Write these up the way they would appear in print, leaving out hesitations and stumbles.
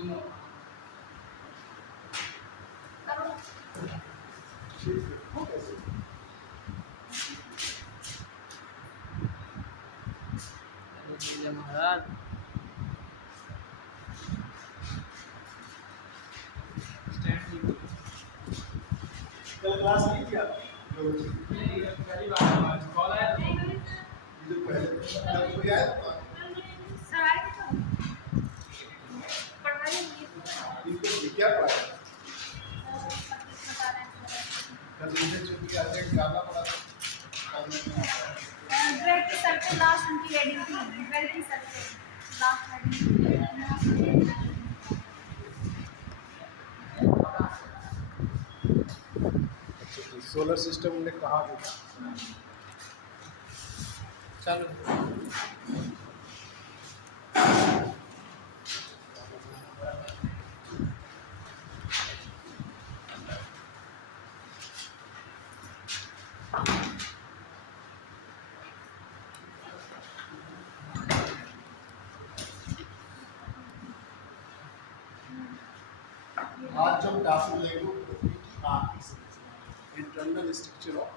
महाराज कल क्लास नहीं किया पहली बार कॉल आया जो पहले कल कोई आया था इनको क्या पढ़ा कल मुझे चूंकि अर्जेंट जाना पड़ा था कल मैं ब्रेक के सर पे लास्ट उनकी हेडिंग थी ब्रेक के सर पे लास्ट हेडिंग सोलर सिस्टम ने कहा भी चलो आज जब टॉपिक लेंगे पृथ्वी की आंतरिक संरचना internal structure of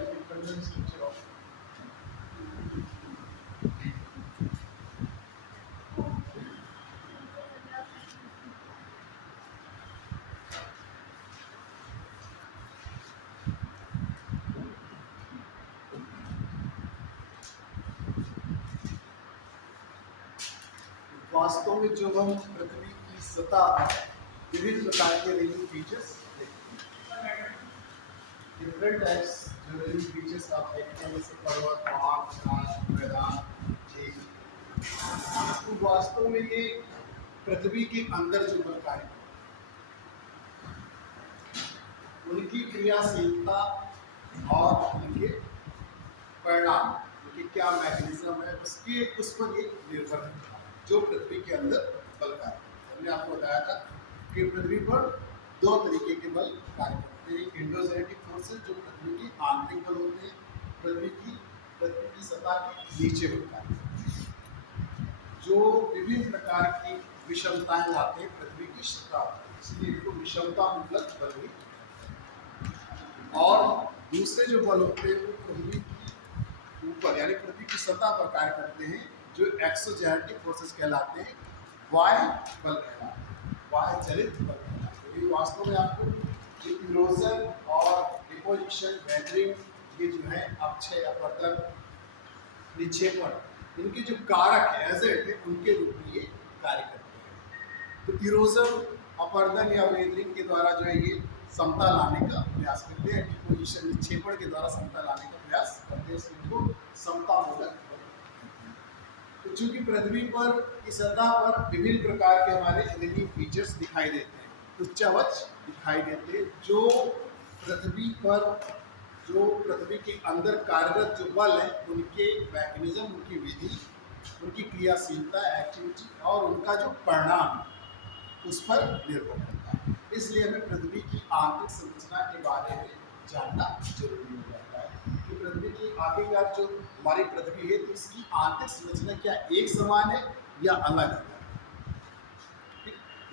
internal structure of वास्तव में जो हम पृथ्वी की सतह पर विभिन्न प्रकार के रिंग फीचर्स डिफरेंट टाइप्स जो रिंग फीचर्स आप देखते हैं जैसे पर्वत पहाड़ मैदान झील तो वास्तव में ये पृथ्वी के अंदर जो बल कार्य उनकी क्रियाशीलता और उनके परिणाम उनके क्या मैकेनिज्म है उसके उस पर ये निर्भर करता है जो पृथ्वी के अंदर बल कार्य हमने आपको बताया था कि पृथ्वी पर दो तरीके के बल कार्य करते हैं इंडोजेनेटिक फोर्सेस जो पृथ्वी के आंतरिक बल होते हैं पृथ्वी की सतह के नीचे होता है जो विभिन्न प्रकार की विषमताएं लाते हैं पृथ्वी की सतह पर इसलिए इनको विषमता मुगलक बल भी और दूसरे जो बल होते हैं वो पृथ्वी की ऊपर यानी पृथ्वी की सतह पर कार्य करते हैं जो एक्सोजेनेटिक फोर्सेस कहलाते हैं वायु बल कहलाते हैं वायु चलित बल कहलाते हैं। ये वास्तव में आपको जो इरोजन और डिपोजिशन वेदरिंग ये जो है अपक्षय अपवर्तन निक्षेपण इनके जो कारक है एजेंट है उनके रूप में ये कार्य करते हैं। तो इरोजन अपवर्तन या वेदरिंग के द्वारा जो है ये समता लाने का प्रयास करते हैं डिपोजिशन निक्षेपण के द्वारा समता लाने का प्रयास करते हैं इसको समता मूलक। तो चूंकि पृथ्वी पर की सतह पर विभिन्न प्रकार के हमारे एनर्जी फीचर्स दिखाई देते हैं उच्चावच दिखाई देते हैं जो पृथ्वी के अंदर कार्यरत जो बल है उनके मैकेनिज्म उनकी विधि उनकी क्रियाशीलता एक्टिविटी और उनका जो परिणाम उस पर निर्भर करता है। इसलिए हमें पृथ्वी की आंतरिक संरचना के बारे में जानना जरूरी हो जाता है कि पृथ्वी की आखिरकार जो हमारी पृथ्वी है तो इसकी आंतरिक संरचना क्या एक समान है या अलग है।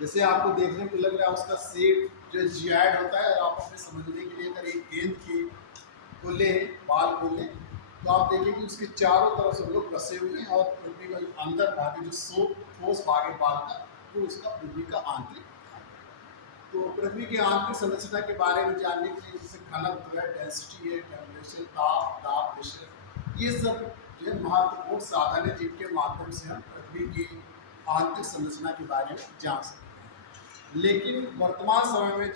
जैसे आपको देखने को लग रहा है उसका शेप जो जियाड होता है और आप अपने समझने के लिए अगर एक गेंद के गोले बाल गोले तो आप देखें कि उसके चारों तरफ से लोग बसे हुए हैं और पृथ्वी का जो अंदर भाग है जो ठोस भाग है बाल का वो उसका पृथ्वी का आंतरिक। तो पृथ्वी की आंतरिक संरचना के बारे में जानने के लिए जैसे घनत्व है डेंसिटी है टेम्परेचर दाब प्रेशर ये सब जो है महत्वपूर्ण साधन है जिनके माध्यम से हम पृथ्वी की आंतरिक संरचना के बारे में जान सकते हैं। लेकिन वर्तमान समय में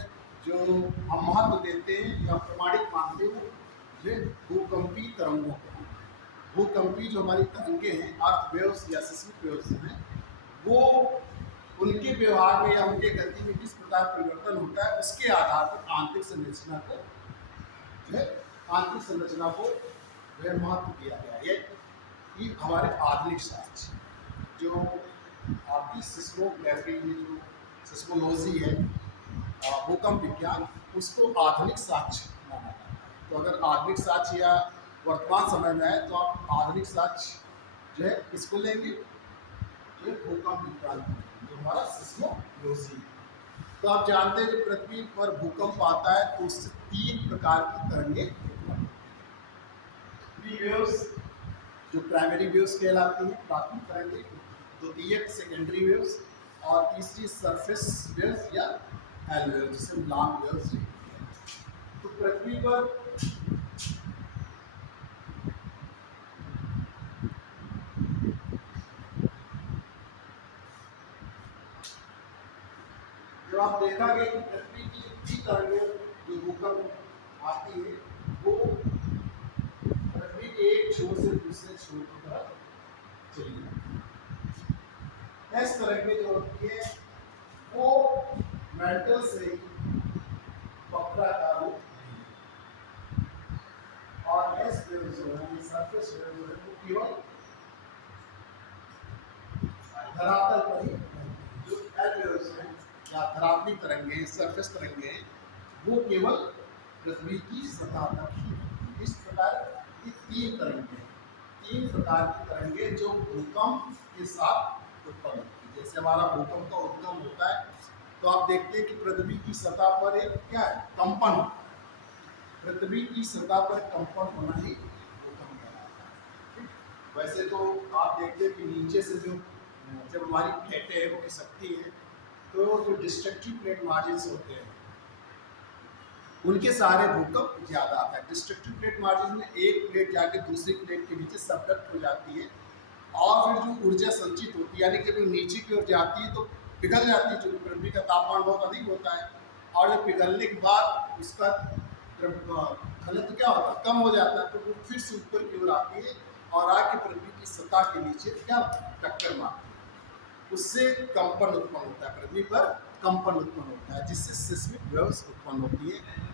जो हम महत्व देते हैं या प्रमाणिक मानते हैं जो भूकंपी तरंगों को भूकंपी जो हमारी तरंगे हैं अर्थ वेव्स या सिस्मिक वेव्स हैं वो उनके व्यवहार में या उनके गति में किस प्रकार परिवर्तन होता है उसके आधार पर आंतरिक संरचना को जो है महत्व दिया गया है। कि हमारे आधुनिक साक्ष्य जो आपकी सिस्मोग्राफी, ये जो सिस्मोलॉजी है, भूकंप विज्ञान, उसको आधुनिक साक्ष्य माना जाता है। तो अगर आधुनिक साक्ष्य या वर्तमान समय में है तो आप आधुनिक साक्ष्य जो है किसको लेंगे, जो भूकंप विज्ञान, जो हमारा सिस्मोलॉजी है। तो आप जानते हैं जब पृथ्वी पर भूकंप आता है तो उससे 3 प्रकार की तरंगें उत्पन्न होती हैं। वेव्स जो प्राइमरी वेव्स कहलाती हैं, प्राथमिक तरंगें, द्वितीयक सेकेंडरी वेव्स, और तीसरी सरफेस वेव्स या एल वेव्स, जिसे लॉन्ग वेव्स। तो पृथ्वी पर जब आप देखा गया कि पृथ्वी की जो तरंगें जो भूकंप आती है वो पृथ्वी के एक छोर से दूसरे छोर की तरफ चली जाती है। इस तरंगें जो होती है वो मेंटल से वक्राकार रूप, और एस वेव जो है, सरफेस वेव जो है, वो केवल धरातल पर ही, जो एल वेव्स हैं या धरातली तरंगें, सरफेस तरंगें, वो केवल पृथ्वी की सतह तक ही। इस प्रकार ये 3 तरंगें, 3 प्रकार की तरंगें जो भूकंप के साथ उत्पन्न होती है। जैसे हमारा भूकंप का उद्गम होता है तो आप देखते हैं कि पृथ्वी की सतह पर एक क्या है, कंपन होता है। पृथ्वी की सतह पर कंपन होना ही भूकंप कहलाता है। वैसे तो आप देखते हैं कि नीचे से जो जब हमारी प्लेटें हैं वो खिसकती हैं तो जो डिस्ट्रक्टिव प्लेट मार्जिन्स होते हैं उनके सहारे भूकंप ज़्यादा आता है। डिस्ट्रक्टिव प्लेट मार्जिन में एक प्लेट जाके दूसरी प्लेट के नीचे सबडक्ट हो जाती है, और फिर जो ऊर्जा संचित होती है, यानी कि जो नीचे की ओर जाती है तो पिघल जाती है, क्योंकि पृथ्वी का तापमान बहुत अधिक होता है, और जब पिघलने के बाद उसका घनत्व क्या होता है, कम हो जाता है, तो वो फिर से ऊपर की ओर आती है और आके पृथ्वी की सतह के नीचे क्या टक्कर मारती है। उससे कंपन उत्पन्न होता है, पृथ्वी पर कंपन उत्पन्न होता है, जिससे सिस्मिक वेव्स उत्पन्न होती है।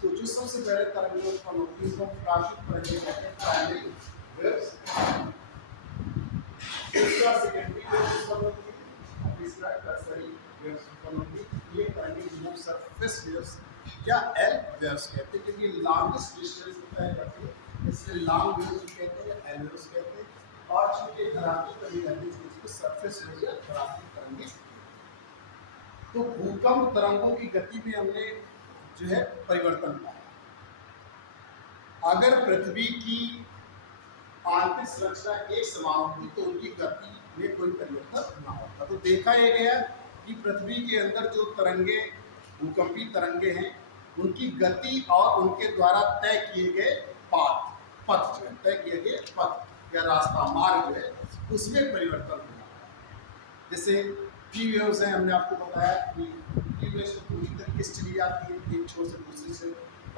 तो जो सबसे पहले तरंगें उत्पन्न होती है उसको प्राथमिक तरंगें कहते हैं, प्राइमरी वेव्स। दूसरा सेकेंडरी वेव्स उत्पन्न होती है, और तीसरा टर्शियरी वेव्स उत्पन्न होती है। ये तरंगें जिन्हें सरफेस वेव्स या एल वेव्स कहते हैं, क्योंकि लॉन्गेस्ट डिस्टेंस को तय करती है, इसलिए लॉन्ग वेव्स कहते हैं, एल वेव्स कहते हैं। और चूंकि धरातल पर ही रहती है इसको सरफेस वेव्स या धरातल तरंगें। तो भूकंप तरंगों की गति में हमने जो है परिवर्तन पाया। अगर पृथ्वी की आंतरिक सुरक्षा एक समान होती तो उनकी गति में कोई परिवर्तन ना होता। तो देखा यह गया कि पृथ्वी के अंदर जो तरंगे, भूकंपी तरंगे हैं, उनकी गति और उनके द्वारा तय किए गए पथ जो है, तय किए गए पथ या रास्ता, मार्ग जो है, उसमें परिवर्तन हुआ। जैसे टी वेव्स हैं, हमने आपको बताया कि टी वेव्स पूरी तरीके से चली जाती है एक छोर से दूसरे से।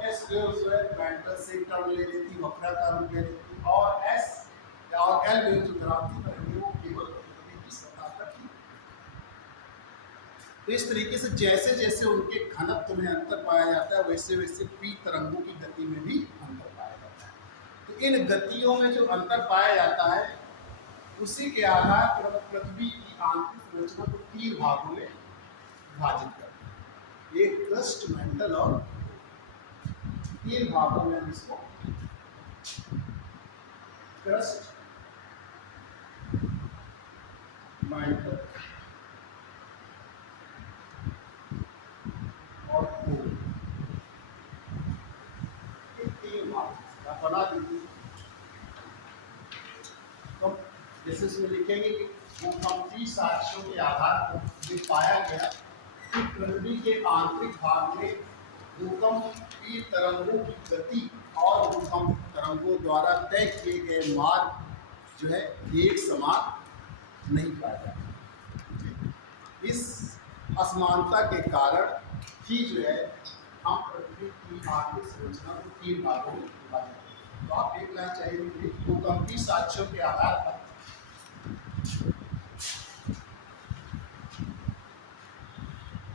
एस वेव्स जो है मेंटल से टर्न ले लेती, वक्राकार रूप ले लेती, और एस और एल वेव्स जो धरातल तरंगें वो केवल पृथ्वी की सतह तक ही। तो इस तरीके से जैसे जैसे उनके घनत्व में अंतर पाया जाता है वैसे वैसे पी तरंगों की गति में भी अंतर पाया जाता है। तो इन गतियों में जो अंतर पाया जाता है उसी के आधार पर पृथ्वी की आंतरिक संरचना को 3 भागों में विभाजित करते हैं, एक क्रस्ट, मेंटल और 3 भागों में हम इसको क्रस्ट, मेंटल और कोर, ये 3 भाग बना दीजिए। तो जैसे इसमें लिखेंगे कि भूकंपीय साक्ष्यों के आधार पर ये पाया गया कि पृथ्वी के आंतरिक भाग में भूकंपीय तरंगों की गति और भूकंप तरंगों द्वारा तय किए गए मार्ग जो है एक समान नहीं पाया जाता। इस असमानता के कारण ही जो है हम पृथ्वी की आंतरिक संरचना को 3 भागों में विभाजित करते हैं। तो आप देखना चाहिए भूकंपीय साक्ष्यों के आधार पर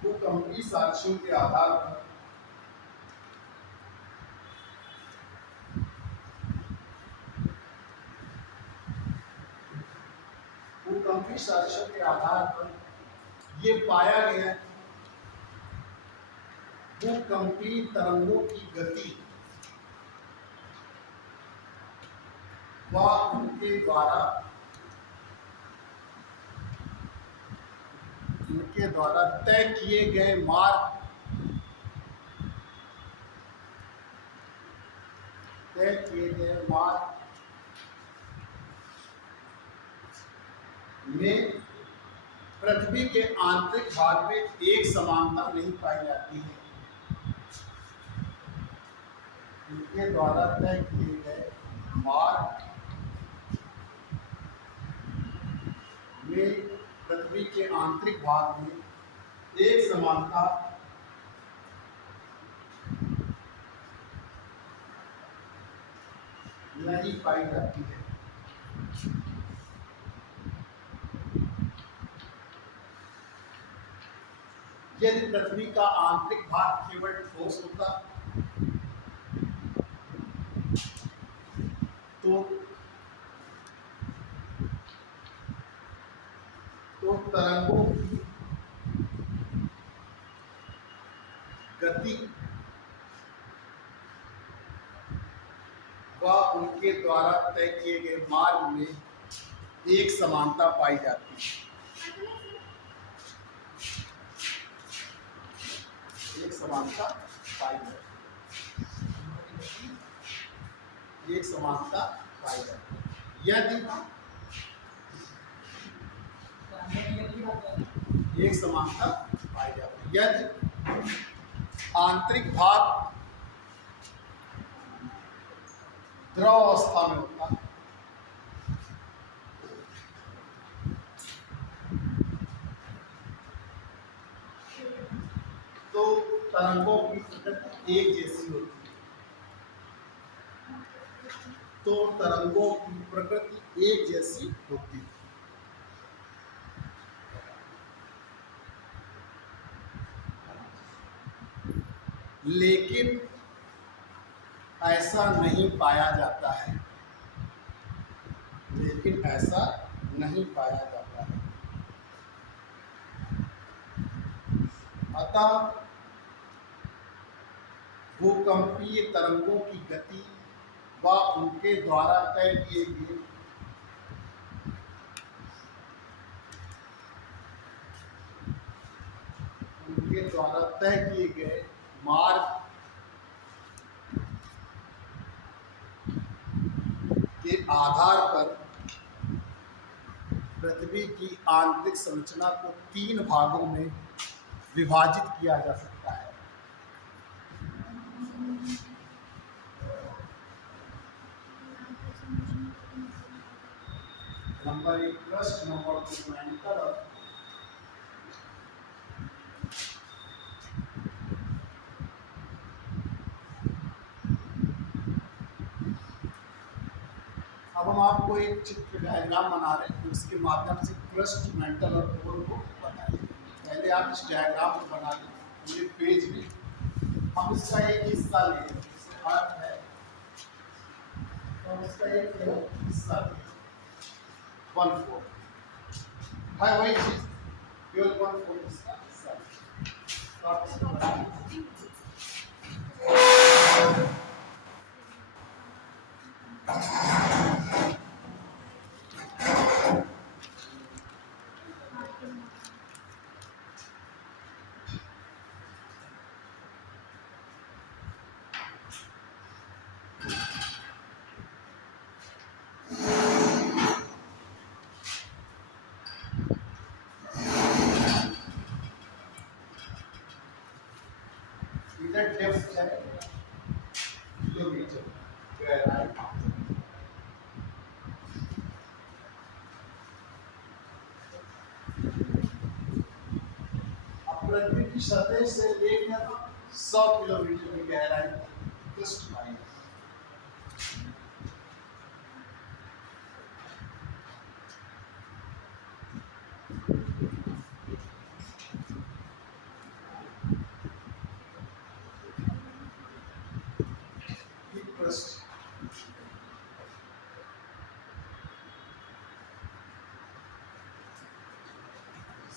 भूकंपीय साक्ष्यों के आधार पर भूकंपीय साजिशों के आधार पर ये पाया गया भूकंपीय तरंगों की गति व उनके द्वारा तय किए गए मार्ग में पृथ्वी के आंतरिक भाग में एक समानता नहीं पाई जाती है। उनके द्वारा तय किए गए मार्ग में पृथ्वी के आंतरिक भाग में एक समानता नहीं पाई जाती है। यदि पृथ्वी का आंतरिक भाग केवल ठोस होता तो तरंगों की गति व उनके द्वारा तय किए गए मार्ग में एक समानता पाई जाती है। एक समानता पाई जाती है। एक समानता पाई जाती है। यदि एक समानता पाई जाती है यदि आंतरिक भाग द्रव अवस्था में होता तो तरंगों की प्रकृति एक जैसी होती है। लेकिन ऐसा नहीं पाया जाता है। अतः भूकंपीय तरंगों की गति व उनके द्वारा तय किए गए मार्ग के आधार पर पृथ्वी की आंतरिक संरचना को 3 भागों में विभाजित किया जा सकता है। नंबर 1 क्रस्ट, नंबर 2 मैंटल और अब हम आपको एक चित्र डायग्राम बना रहे हैं उसके माध्यम से क्रस्ट, मेंटल और कोर को बताएं। पहले आप इस डायग्राम को बना लें पूरे पेज में। हम इसका एक हिस्सा लें, अर्थ है और इसका एक हिस्सा लें 1/4 है वही चीज केवल 1/4 इसका हिस्सा लें। तो आप इसको बनाएं। इधर डेप्थ है किलोमीटर गहराई। पृथ्वी की सतह से लेकर 100 किलोमीटर की गहराई पृष्ठ पाई।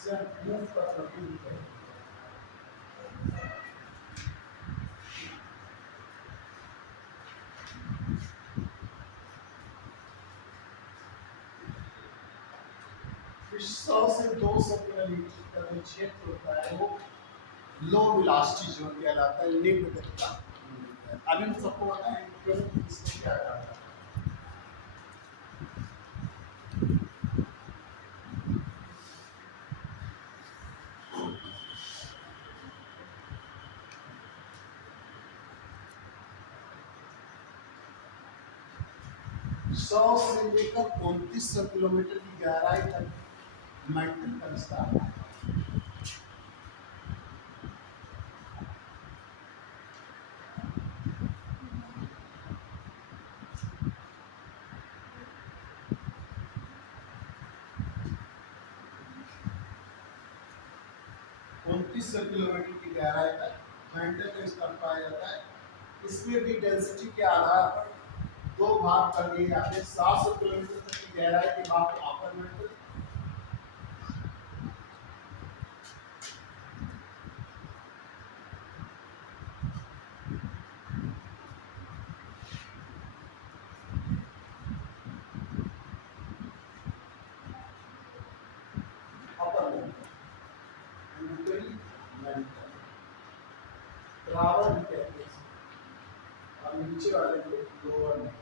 इसे मूव कर सकते हैं। फिर 100 से 200 किलोमीटर का जो क्षेत्र होता है वो लो वेलोसिटी जोन कहलाता है, निम्न गति का। अभी हम सबको पता है क्यों इसको क्या कहता है। 100 से लेकर 2900 किलोमीटर की गहराई तक मेंटल का विस्तार है। उनतीस सौ किलोमीटर की गहराई तक मेंटल का विस्तार पाया जाता है। इसमें भी डेंसिटी के आधार पर दो भाग कर दिए जाते हैं। 700 किलोमीटर तक की गहराई के भाग को upper mantle, upper mantle mantle रावण कहते हैं, और नीचे वाले को लोअर मेंटल।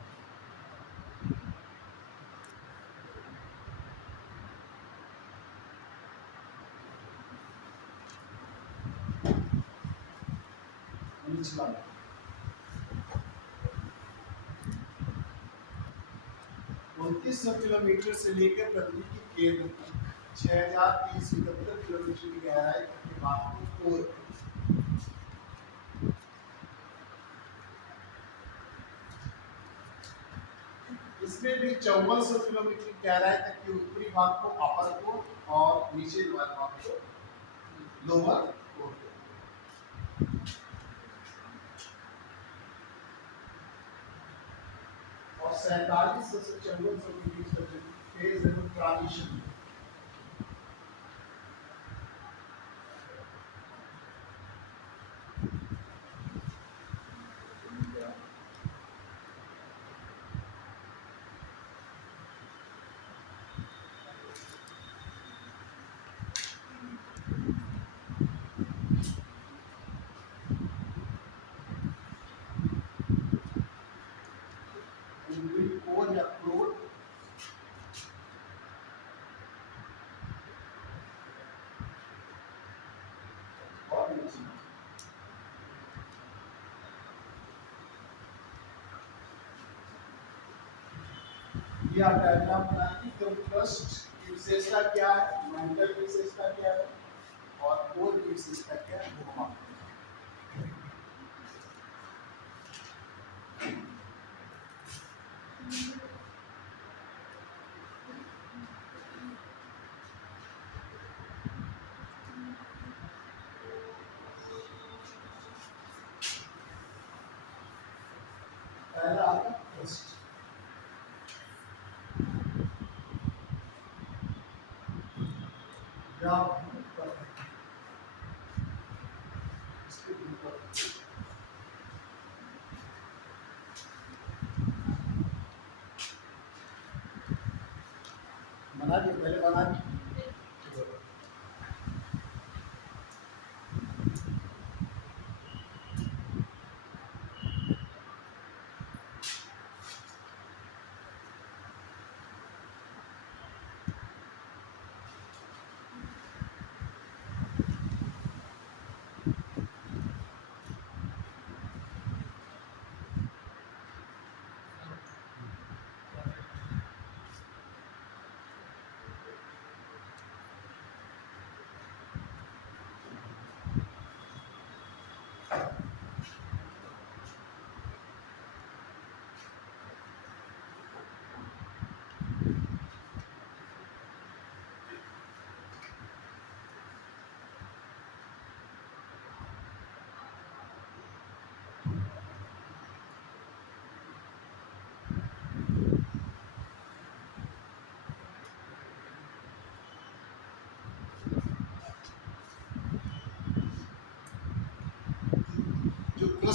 निचला 2900 किलोमीटर से लेकर पृथ्वी की केंद्र तक 6371 किलोमीटर की गहराई के बाद को कोर। इसमें भी 5400 किलोमीटर की गहराई तक के ऊपरी भाग को अपर कोर और नीचे वाले भाग को लोअर कोर। और 4700 से 5400 के बीच का जो फेज है वो ट्रांजिशन। कोर या क्लोर और नीचे। ये आप डायग्राम बनाएंगे तो फर्स्ट की विशेषता क्या है, मेंटल की विशेषता क्या है और कोर की विशेषता क्या है वो हम पहला आता फर्स्ट। ग्राफ इसके ऊपर बना दिए, पहले बना दिए।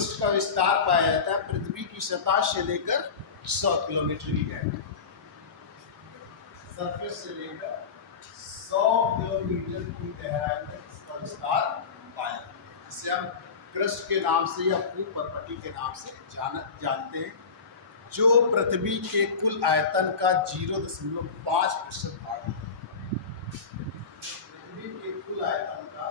क्रस्ट का विस्तार पाया जाता है पृथ्वी की सतह से लेकर 100 किलोमीटर की गहराई, सरफेस से लेकर 100 किलोमीटर की गहराई तक इसका विस्तार पाया जाता है, जिसे हम क्रस्ट के नाम से या भूपर्पटी के नाम से जानते हैं, जो पृथ्वी के कुल आयतन का 0.5% भाग है। पृथ्वी के कुल आयतन का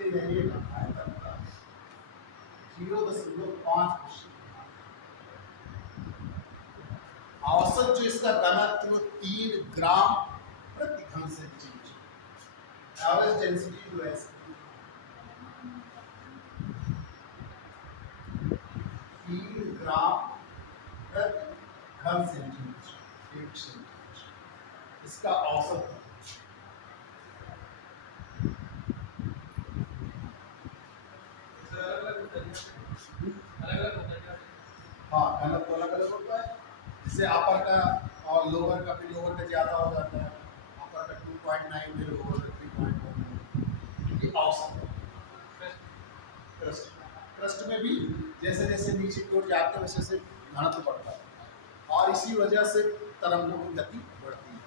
आयतन का 0.5%। औसत जो इसका घनत्व 3 ग्राम प्रति घन सेंटीमीटर, एवरेज डेंसिटी जो है 3 ग्राम प्रति घन सेंटीमीटर, 1 सेंटीमीटर इसका औसत है। हाँ, घनत्व अलग अलग होता है, जैसे अपर का और लोअर का भी, लोअर का ज़्यादा हो जाता है, अपर का 2.9 में लोअर का 3.1, ये औसत है। क्रस्ट में भी जैसे जैसे नीचे की ओर जाते हैं वैसे वैसे घनत्व बढ़ता है, और इसी वजह से तरंगों की गति बढ़ती है।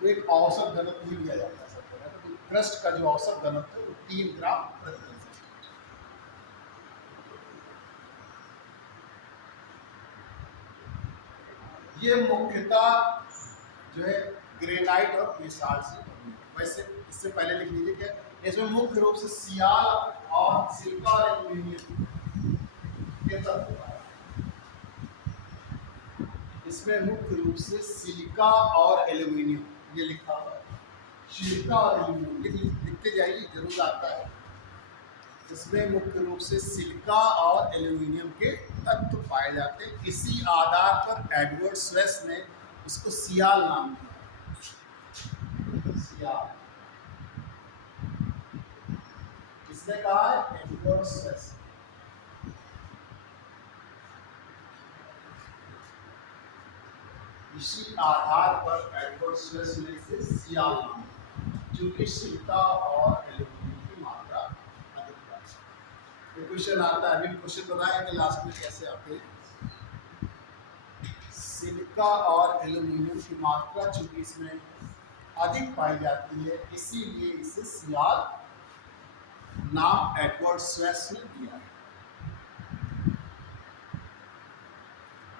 तो एक औसत घनत्व भी लिया जाता है सब जगह। तो क्रस्ट का जो औसत घनत्व है वो 3 ग्राम प्रति घन सेंटीमीटर। ये मुख्यतः जो है ग्रेनाइट और बेसाल्ट से बनी है। वैसे इससे पहले लिख लीजिए कि इसमें मुख्य रूप से सियाल और सिलिका और एल्यूमिनियम के तत्व पाए जाते हैं। इसमें मुख्य रूप से सिलिका और एल्यूमिनियम, ये लिखा हुआ है, सिलिका और एल्यूमिनियम लिखते जाइए, जरूर आता है। जिसमें मुख्य रूप से सिलिका और एल्यूमिनियम के तत्व पाए जाते हैं। इसी आधार पर एडवर्ड स्वेस ने इसको सियाल नाम दिया। सियाल किसने कहा है? Edward Suez. इसी आधार पर एडवर्ड स्वेस ने इसे सियाल नाम दिया, क्योंकि सिलिका और एल्यूमिनियम की मात्रा अधिक है। क्वेश्चन आता है, अभी क्वेश्चन बताया कि लास्ट में कैसे आते हैं। सिलिका और एल्यूमिनियम की मात्रा चूंकि इसमें अधिक पाई जाती है, इसीलिए इसे सियाल नाम एडवर्ड स्वेस ने दिया है।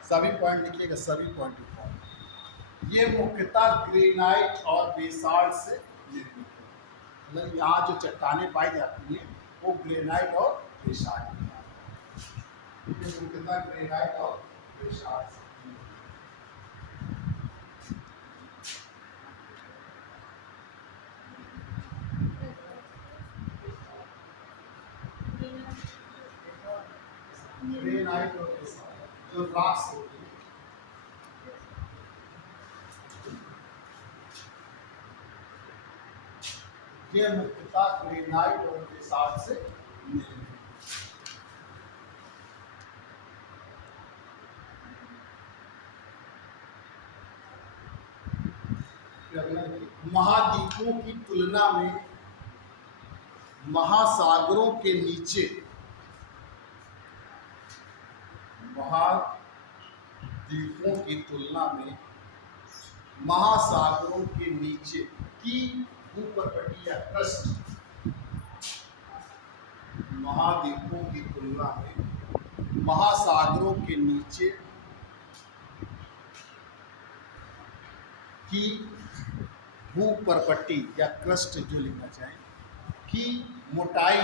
सभी पॉइंट लिखिएगा, सभी पॉइंट लिखिएगा। ये मुख्यतः ग्रेनाइट और बेसाल्ट से निर्मित है। मतलब यहाँ जो चट्टानें पाई जाती हैं वो ग्रेनाइट और बेसाल्ट, ये मुख्यतः ग्रेनाइट और बेसाल्ट से। ग्रेनाइट और बेसाल्ट जो रॉक्स होती है, ये मुख्यतः ग्रेनाइट और बेसाल्ट से निर्मित है। महाद्वीपों की तुलना में महासागरों के नीचे, महाद्वीपों की तुलना में महासागरों के नीचे की भूपर्पटी या क्रस्ट, महाद्वीपों की तुलना में महासागरों के नीचे की भूपर्पटी या क्रस्ट जो लिखना चाहें की मोटाई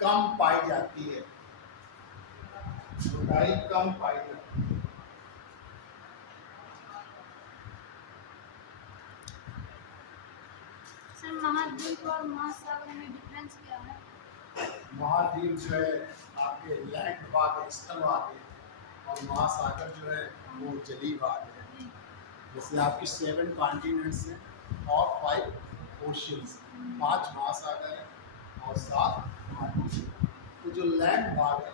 कम पाई जाती है, मोटाई कम पाई जाती है। सर महाद्वीप और महासागर में डिफरेंस क्या है? महाद्वीप जो है आपके लैंड भाग है, स्थल भाग है, और महासागर जो है वो जलीय भाग है। जैसे आपकी 7 कॉन्टिनेंट्स हैं और 5 ओशियंस, 5 महासागर हैं और 7 महाद्वीप। तो जो लैंड भाग है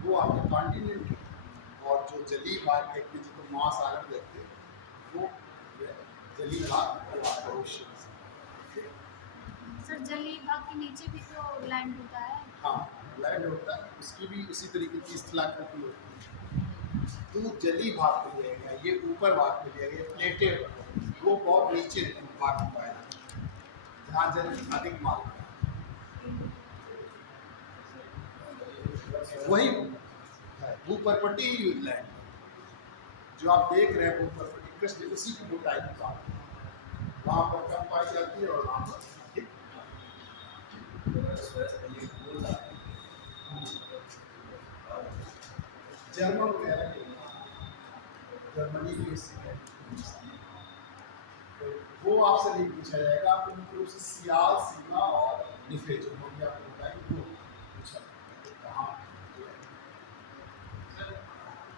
वो आपके कॉन्टिनेंट है, और जो जलीय भाग है जिसको महासागर कहते हैं वो जलीय भाग और आपका ओशियन। सर जलीय भाग के नीचे भी तो लैंड होता है। हाँ, लैंड होता है, उसकी भी इसी तरीके की स्थलाकृति होती है। तो जलीय भाग में लिया गया, ये ऊपर भाग में लिया गया, प्लेटेड वो बहुत नीचे भाग में पाया जाता है जहाँ जल अधिक मात्रा है। वही है भूपर्पटी लैंड जो आप देख रहे हैं, भूपर्पटी कृष्ण उसी की मोटाई की बात है। वहाँ पर कम पाई जाती है और वहाँ पर अधिक। जर्मन वगैरह जर्मनी की हिस्से है, तो वो आपसे नहीं पूछा जाएगा, आपको मुख्य रूप से सियाल, सीमा और निफे जो होगी आपको बताएंगे वो पूछा जाएगा कहाँ। सर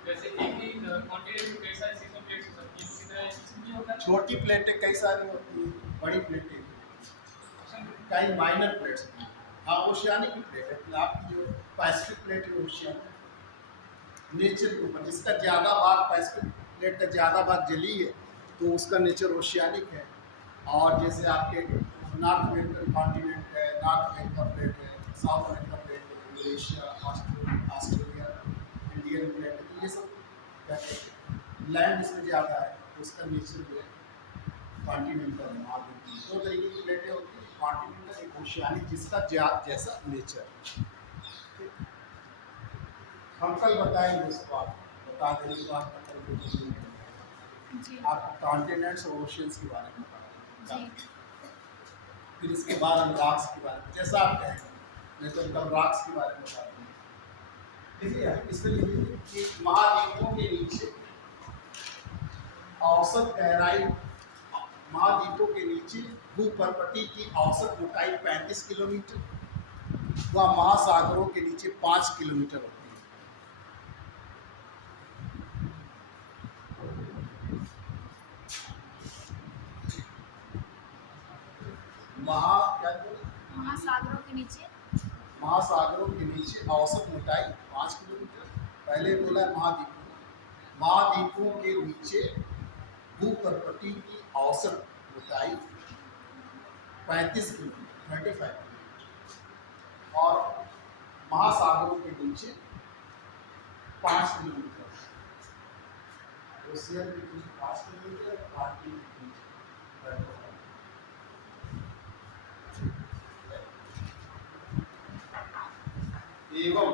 जैसे एक ही कॉन्टिनेंट में कई सारी सीजन प्लेट्स हो सकती हैं, इसी तरह इसमें भी होता है। छोटी प्लेटें कई सारी होती हैं, बड़ी प्लेटें कई माइनर प्लेट्स। हाँ, ओशियानिक की प्लेट है, आपकी जो पैसिफिक प्लेट है ओशियानिक नेचर के ऊपर, जिसका ज़्यादा भाग पैसिफिक प्लेट का ज़्यादा भाग जलीय है तो उसका नेचर ओशियानिक है। और जैसे आपके नॉर्थ अमेरिकन कॉन्टिनेंट है, नॉर्थ अमेरिका प्लेट है, साउथ अमेरिका प्लेट है, इंडोनेशिया, ऑस्ट्रेलिया, इंडियन प्लेट है, तो ये सब क्या कहते हैं लैंड इसमें ज़्यादा है तो उसका नेचर जो है कॉन्टिनेंटल है। दो तरीके की प्लेटें होती हैं, कॉन्टिनेंटल एक ओशियानिक जिसका जैसा नेचर। हम कल बताएंगे उसको, आप बता देंगे तो आप जी आप कॉन्टिनेंट्स और ओशियंस के बारे में बताएंगे। जी फिर इसके बाद हम रॉक्स के बारे में, जैसा आप कहेंगे, नहीं तो हम रॉक्स के बारे में बताएंगे। देखिए इसमें लिखिए कि महाद्वीपों के नीचे औसत गहराई, महाद्वीपों के नीचे भूपर्पटी की औसत मोटाई 35 किलोमीटर व महासागरों के नीचे 5 किलोमीटर होती है। महासागरों के नीचे महासागरों के नीचे औसत मोटाई 5 किलोमीटर। पहले बोला है महाद्वीपों, महाद्वीपों के नीचे भूपर्पटी की औसत मोटाई 35 किलोमीटर 35 और महासागरों के नीचे 5 किलोमीटर। ओशियन के नीचे 5 किलोमीटर, अटलांटिक के नीचे। एवं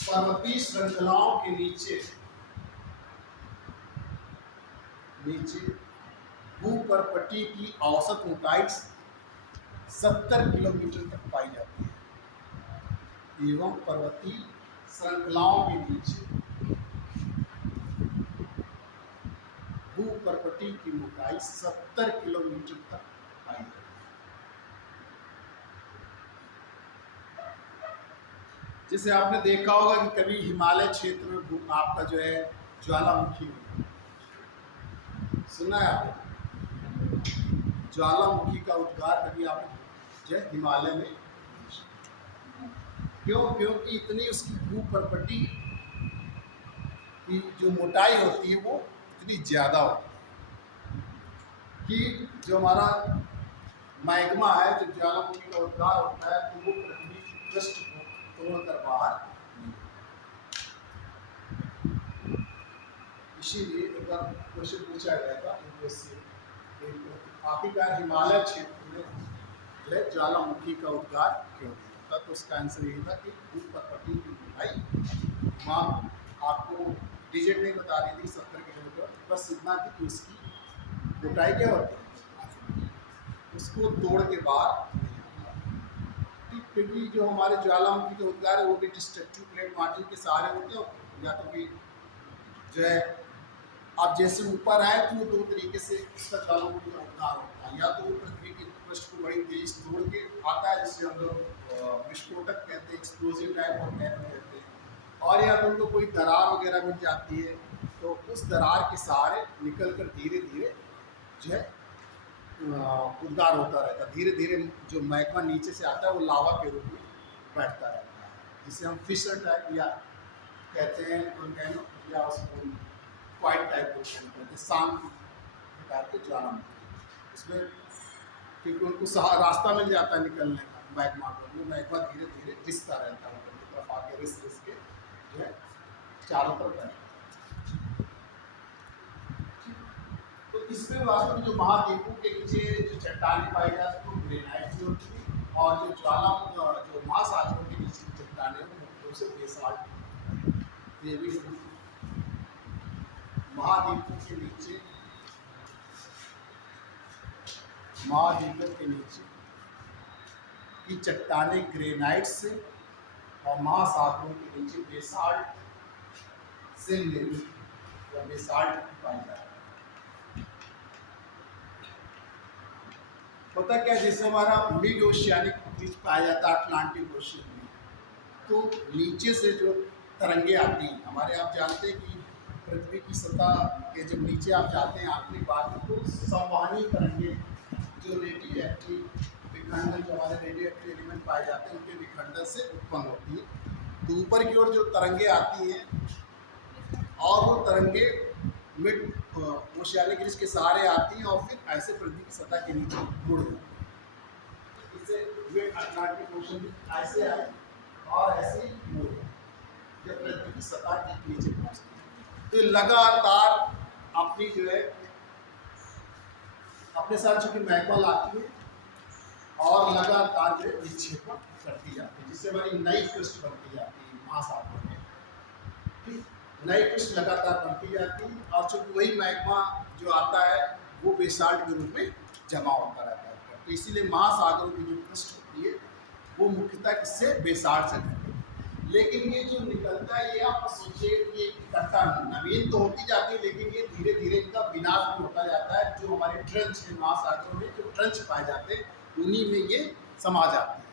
पर्वतीय श्रृंखलाओं के नीचे भूपर्पटी की औसत मोटाई 70 किलोमीटर तक पाई जाती है। एवं पर्वतीय श्रृंखलाओं के नीचे भूपर्पटी की मोटाई 70 किलोमीटर तक पाई जाती है। जैसे आपने देखा होगा कि कभी हिमालय क्षेत्र में आपका जो है ज्वालामुखी सुना है आपने, ज्वालामुखी का उद्गार कभी आपने जो है हिमालय में, क्योंकि इतनी उसकी भूपर्पटी की जो मोटाई होती है वो इतनी ज़्यादा होती है कि जो हमारा मैग्मा है, जो ज्वालामुखी का उद्गार होता है तो वो पृथ्वी की पृष्ठ को तोड़कर बाहर। इसीलिए एक बार क्वेश्चन पूछा गया था आखिरकार हिमालय क्षेत्र में ज्वालामुखी का उद्गार क्यों होता, तो उसका आंसर यही था कि भूपर्पटी की मोटाई, माँ आपको डिजिट नहीं बता रही थी 70 किलोमीटर, बस इतना कि उसकी मोटाई क्या होती है, उसको तोड़ के बाहर। क्योंकि जो हमारे ज्वालामुखी के उद्गार है वो भी डिस्ट्रक्टिव प्लेट मार्जिन के सहारे होते हैं, या तो भी जो है आप जैसे ऊपर आए तो वो दो तरीके से उसका ज्वालामुखी का उद्गार होता है, या तो वो पृथ्वी के पृष्ठ को बड़ी तेज तोड़ के आता है जिससे हम लोग विस्फोटक कहते हैं, एक्सप्लोजिव टाइप ऑफ कहते हैं, और या तो उनको कोई दरार वगैरह मिल जाती है तो उस दरार के सहारे निकल कर धीरे धीरे जो है उद्गार होता रहता है। धीरे धीरे जो मैग्मा नीचे से आता है वो लावा के रूप में बैठता रहता है, जिसे हम फिशर टाइप या कहते हैं, या उसको क्वाइट टाइप कहते हैं, शांत प्रकार के ज्वालामुखी। इसमें क्योंकि उनको रास्ता मिल जाता है निकलने का मैग्मा को, वो मैग्मा धीरे धीरे रिसता रहता है ऊपर की तरफ आगे रिस रिस के जो है चारों तरफ रहता है। तो इसमें वास्तव में जो महाद्वीपों के नीचे जो चट्टानें पाई जाती हैं वो ग्रेनाइट की होती है, और जो जो महासागरों के नीचे की चट्टानें वो मुख्य रूप से बेसाल्ट। ये भी महाद्वीपों के नीचे की चट्टानें ग्रेनाइट से और महासागरों के नीचे बेसाल्ट से निर्मित या बेसाल्ट पाई जाती है। पता क्या, जैसे हमारा मिड ओशियानिक बीच पाया जाता है अटलांटिक ओशियन में, तो नीचे से जो तरंगे आती हैं हमारे, आप जानते हैं कि पृथ्वी की सतह के जब नीचे आप जाते हैं आखिरी बार में, तो संवहनी तरंगे जो रेडियो एक्टिव विखंडन, जो हमारे रेडियो एक्टिव एलिमेंट पाए जाते हैं उनके विखंडन से उत्पन्न होती है। तो ऊपर की ओर जो तरंगे आती हैं और वो तरंगे मिड ओशियानिक रिज के सहारे आती हैं और फिर ऐसे पृथ्वी की सतह के नीचे मुड़ जाती हैं। इससे मिड अटलांटिक ओशन ऐसे आए और ऐसे ही मुड़ गए जब पृथ्वी की सतह के नीचे पहुँचती है। तो लगातार अपनी जो है अपने साथ चूंकि मैग्मा लाती है और लगातार जो है विक्षेपण करती जाती है, जिससे हमारी नई पृष्ठ बनती जाती है महासागर में। ठीक, नई पृष्ठ लगातार बनती जाती है और चूंकि वही मैग्मा जो आता है वो बेसाल्ट के रूप में जमा होता रहता है। तो इसीलिए महासागरों की जो पृष्ठ होती है वो मुख्यतः किससे, बेसाल्ट से बनती है। लेकिन ये जो निकलता है ये आप सोचिए कि इकट्ठा नवीन तो होती जाती है, लेकिन ये धीरे धीरे इनका विनाश भी होता जाता है। जो हमारे ट्रंच है महासागरों में, जो ट्रंच पाए जाते हैं उन्हीं में ये समा जाती है।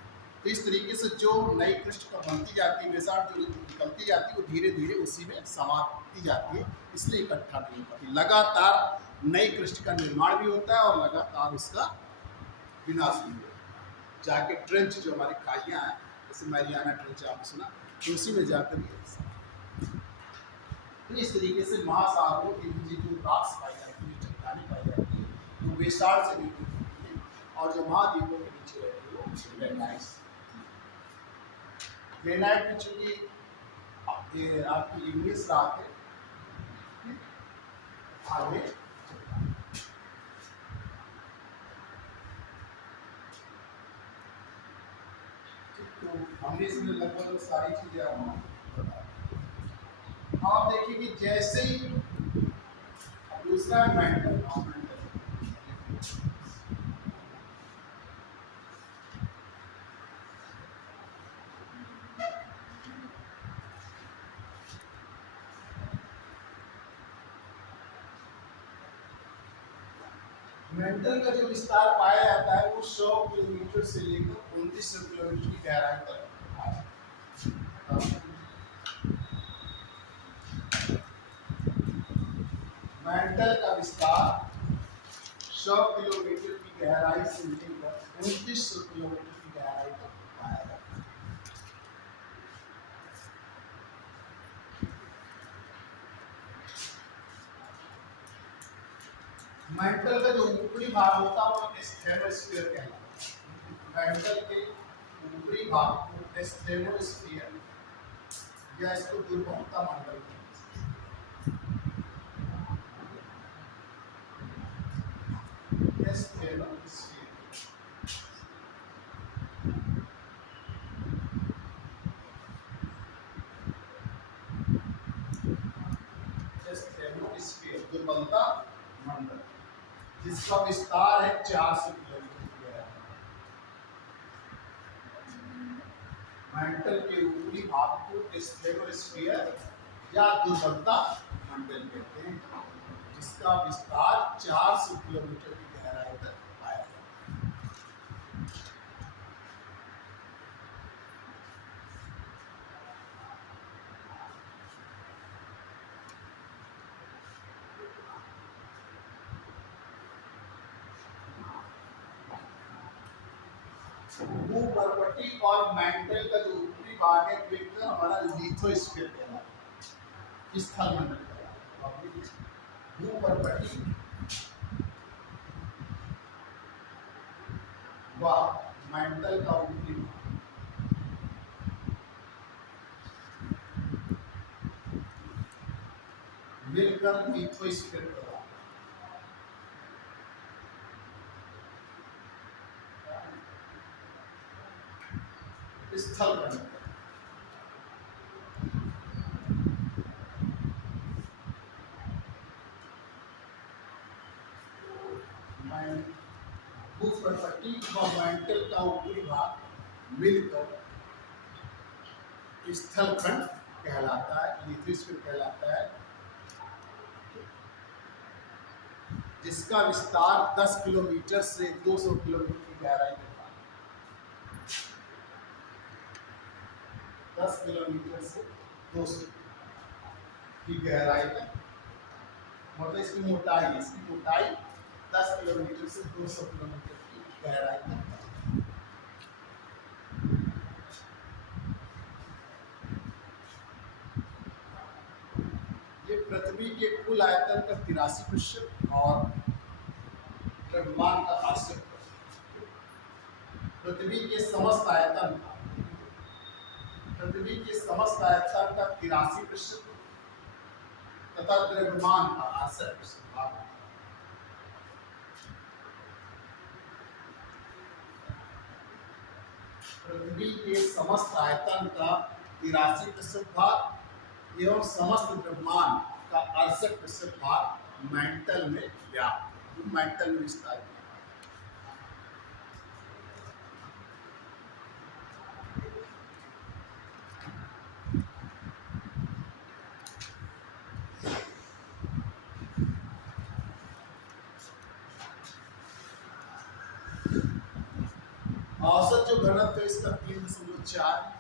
तो इस तरीके से जो नई पृष्ठ पर बनती जाती है बेसाल्ट, जो निकलती जाती है वो धीरे धीरे उसी में समाती जाती है, इसलिए इकट्ठा नहीं हो पाती। लगातार नई पृष्ठ का निर्माण भी होता है और लगातार उसका विनाश भी होता है। जाके ट्रेंच जो हमारी खाइयाँ हैं, जैसे मैरियाना ट्रेंच आपने सुना, तो उसी में जाकर ये, तो इस तरीके से महासागरों के नीचे जो रॉक्स पाई जाती है, चट्टानें पाई जाती है, वो बेसाल्ट से निर्मित होती है, और जो महाद्वीपों के नीचे रहती है वो ग्रेनाइट। ग्रेनाइट में चूंकि आपकी इंग्लिश रात है आगे, तो हमने इसमें लगभग सारी चीजें आप देखिए कि जैसे ही दूसरा मेंटल मेंटल का जो विस्तार पाया जाता है वो 100 किलोमीटर से लेकर 2900 किलोमीटर की गहराई तक आता है। मेंटल का विस्तार 100 किलोमीटर की गहराई से लेकर 2900 किलोमीटर की गहराई तक पाया जाता है। मेंटल का जो ऊपरी भाग होता है वो स्टेनोस्फीयर कहलाता है। मेंटल के ऊपरी भाग को स्टेनोस्फीयर या इसको दुर्बलता मंडल दुर्बलता मंडल, जिसका विस्तार है 400 किलोमीटर की गहराई। मेंटल के ऊपरी भाग को स्टेनोस्फीयर या दुर्बलता मंडल कहते हैं, जिसका विस्तार 400 किलोमीटर की गहराई तक पाया जाता है। भूपर्वती और मेंटल का जो ऊपरी भाग है मिलकर हमारा लिथोस्फीयर कहलाता है, स्थल मंडल कहलाता है। भूपर्वती व मेंटल का ऊपरी भाग मिलकर लिथोस्फीयर कहलाता है। स्थल खंड भूप्रपट्टी व मेंटल का ऊपरी भाग मिलकर स्थल खंड कहलाता है, लिथोस्फीयर कहलाता है, जिसका विस्तार 10 किलोमीटर से 200 किलोमीटर की गहराई तक है। 10 किलोमीटर से 200 की गहराई तक, मतलब इसकी मोटाई 10 किलोमीटर से 200 किलोमीटर की गहराई तक है। ये पृथ्वी के कुल आयतन का 83% और द्रव्यमान का 68%। पृथ्वी के समस्त आयतन का 83% तथा द्रव्यमान का 68% भाग है। पृथ्वी के समस्त आयतन का 83% भाग एवं समस्त द्रव्यमान का 68% भाग मेंटल में व्याप्त, मेंटल में विस्तारित। औसत जो घनत्व है इसका 3.4,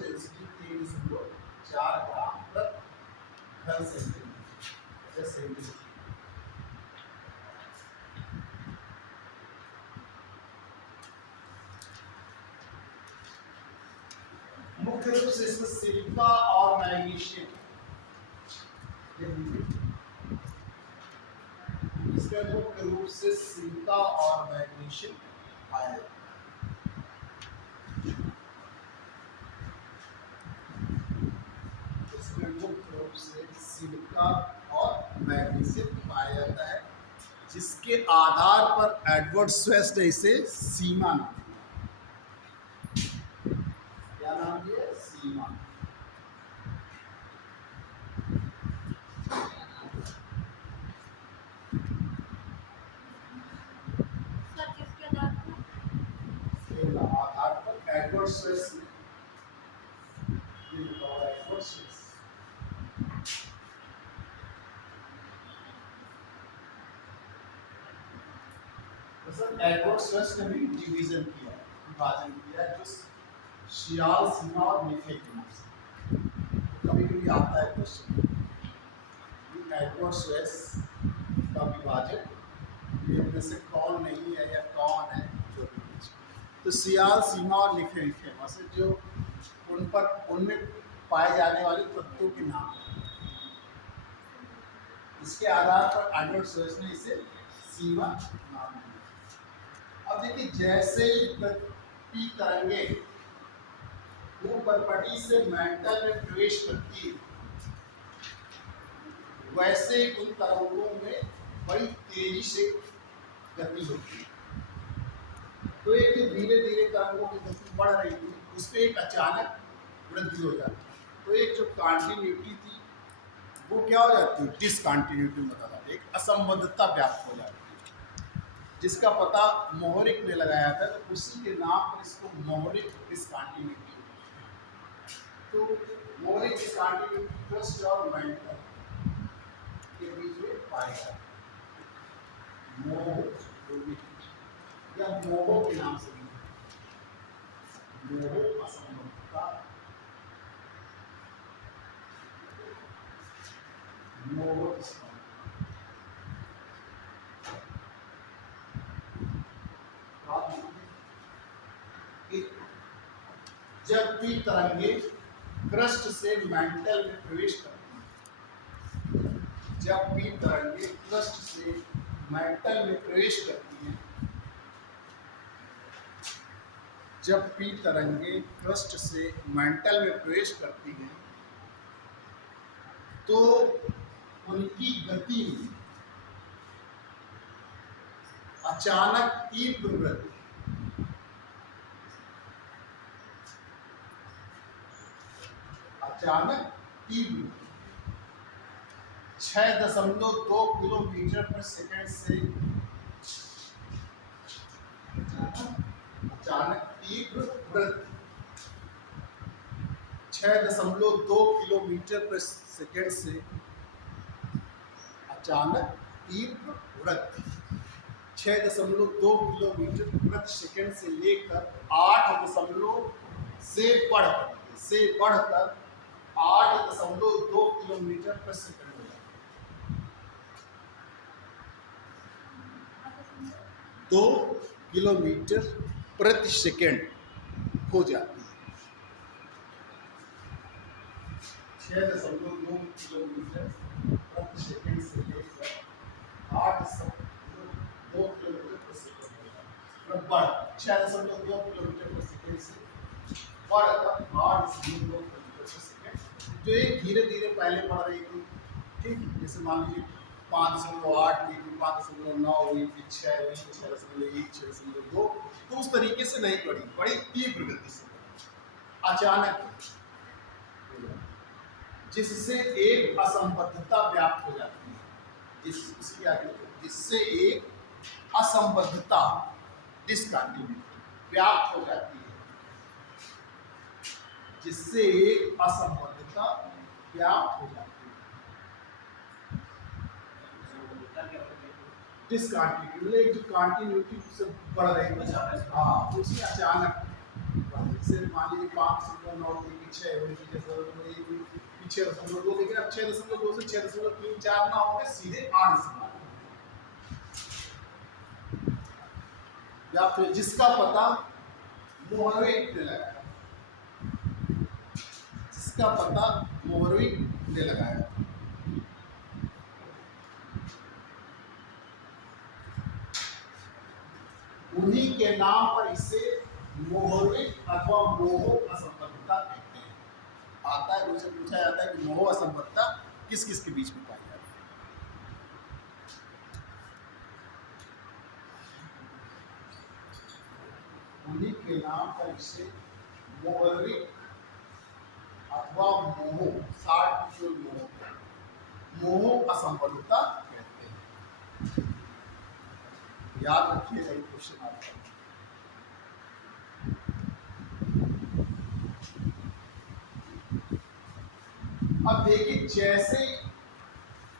डेंसिटी 3.4 ग्राम प्रति घन सेंटीमीटर। मुख्य रूप से इसमें सिलिका और मैग्नीशियम, इसमें मुख्य रूप से सिलिका और मैग्नीशियम पाया जाता है। इसमें मुख्य रूप से सिलिका और मैग्नीशियम पाया जाता है, जिसके आधार पर एडवर्ड स्वेस्ट ने इसे सीमा नाम दिया। क्या नाम दिया? सीमा। आधार पर एडवर्ड स्वेस्ट ने एडवर्ड स्वेस्ट ने भी डिवीजन किया, विभाजन किया, जो शियाल, सीमा और निफे के नाम से। कभी कभी आता है क्वेश्चन, एडवर्ड स्वेस्ट का विभाजन ये में से कौन नहीं है या कौन है, जो भी। तो सियाल, सीमा और निफे फेमस है, जो उनमें पाए जाने वाले तत्वों के नाम है। इसके आधार पर एडवर्ड स्वेस्ट ने इसे सीमा नाम दिया। अब देखिए, जैसे ही पृथ्वी तरंगे भूपर्पटी से मेंटल में प्रवेश करती है, वैसे उन तरंगों में बड़ी तेजी से गति होती है। तो एक धीरे धीरे तरंगों की गति बढ़ रही थी, उस पर एक अचानक वृद्धि हो जाती है। तो एक जो कॉन्टिन्यूटी थी वो क्या हो जाती है? डिसकॉन्टिन्यूटी बता जाती है, एक असंबद्धता व्याप्त हो जाती है, जिसका पता मोहरिक ने लगाया था। तो उसी के नाम पर इसको मोहरिक डिसकॉन्टिन्यूटी। तो मोहरिक डिसकॉन्टिन्यूटी क्रस्ट और मेंटल के बीच में पाया जाता है। या मोहो के नाम से, मोहो असंबद्धता, मोहो जब भी तरंगे क्रस्ट से मेंटल में प्रवेश करती हैं, जब भी तरंगे पृष्ठ से मेंटल में प्रवेश करती हैं, जब भी तरंगे पृष्ठ से मेंटल में प्रवेश करती हैं तो उनकी गति में अचानक तीव्र वृद्धि, अचानक तीव्र 6.2 किलोमीटर पर सेकंड से अचानक तीव्र वृद्धि 6.2 किलोमीटर पर सेकंड से अचानक तीव्र वृद्धि 6.2 किलोमीटर प्रति सेकंड से लेकर 8 से बढ़कर 8.2 किलोमीटर पर सेकंड हो जाती है। 2 किलोमीटर प्रति सेकंड हो जाती है। 6.2 किलोमीटर प्रति सेकंड से लेकर 8.2 किलोमीटर प्रति सेकंड हो जाती है। बढ़ 6.2 किलोमीटर प्रति सेकंड से बढ़कर 8.2 किलोमीटर प्रति सेकंड, जो एक धीरे धीरे पहले बढ़ रही थी, ठीक, जैसे मान लीजिए 5.8 थी, 5.9 हुई, फिर 6 हुई, 6.1, 6.2, तो उस तरीके से नहीं बढ़ी, बड़ी तीव्र गति से अचानक, जिससे एक असंबद्धता व्याप्त हो जाती है, जिससे एक असंबद्धता डिस्कंटिन्यूटी व्याप्त हो जाती है, जिससे एक असंबद्धता व्याप्त हो जाती है। डिस्कंटिन्यूटी जो कंटिन्यूटी से बढ़ रही है, हाँ, उसमें अचानक जैसे मान लीजिए 5.9 थी, 6 हुई, 6.2, लेकिन अब 6.2 से 6.34 ना होकर सीधे 8 से या फिर जिसका पता मोहरविक ने लगाया, जिसका पता मोहरविक ने लगाया। उन्हीं के नाम पर इसे मोहरविक अथवा मोह असंबद्धता कहते हैं। आता है, उनसे पूछा जाता है कि मोह असंबद्धता किस किस के बीच में पाई जाती है। उन्हीं के नाम पर इसे मोहरविक अथवा मोह असंबद्धता कहते हैं। याद रखिएगा, ये क्वेश्चन आता है। अब देखिए, जैसे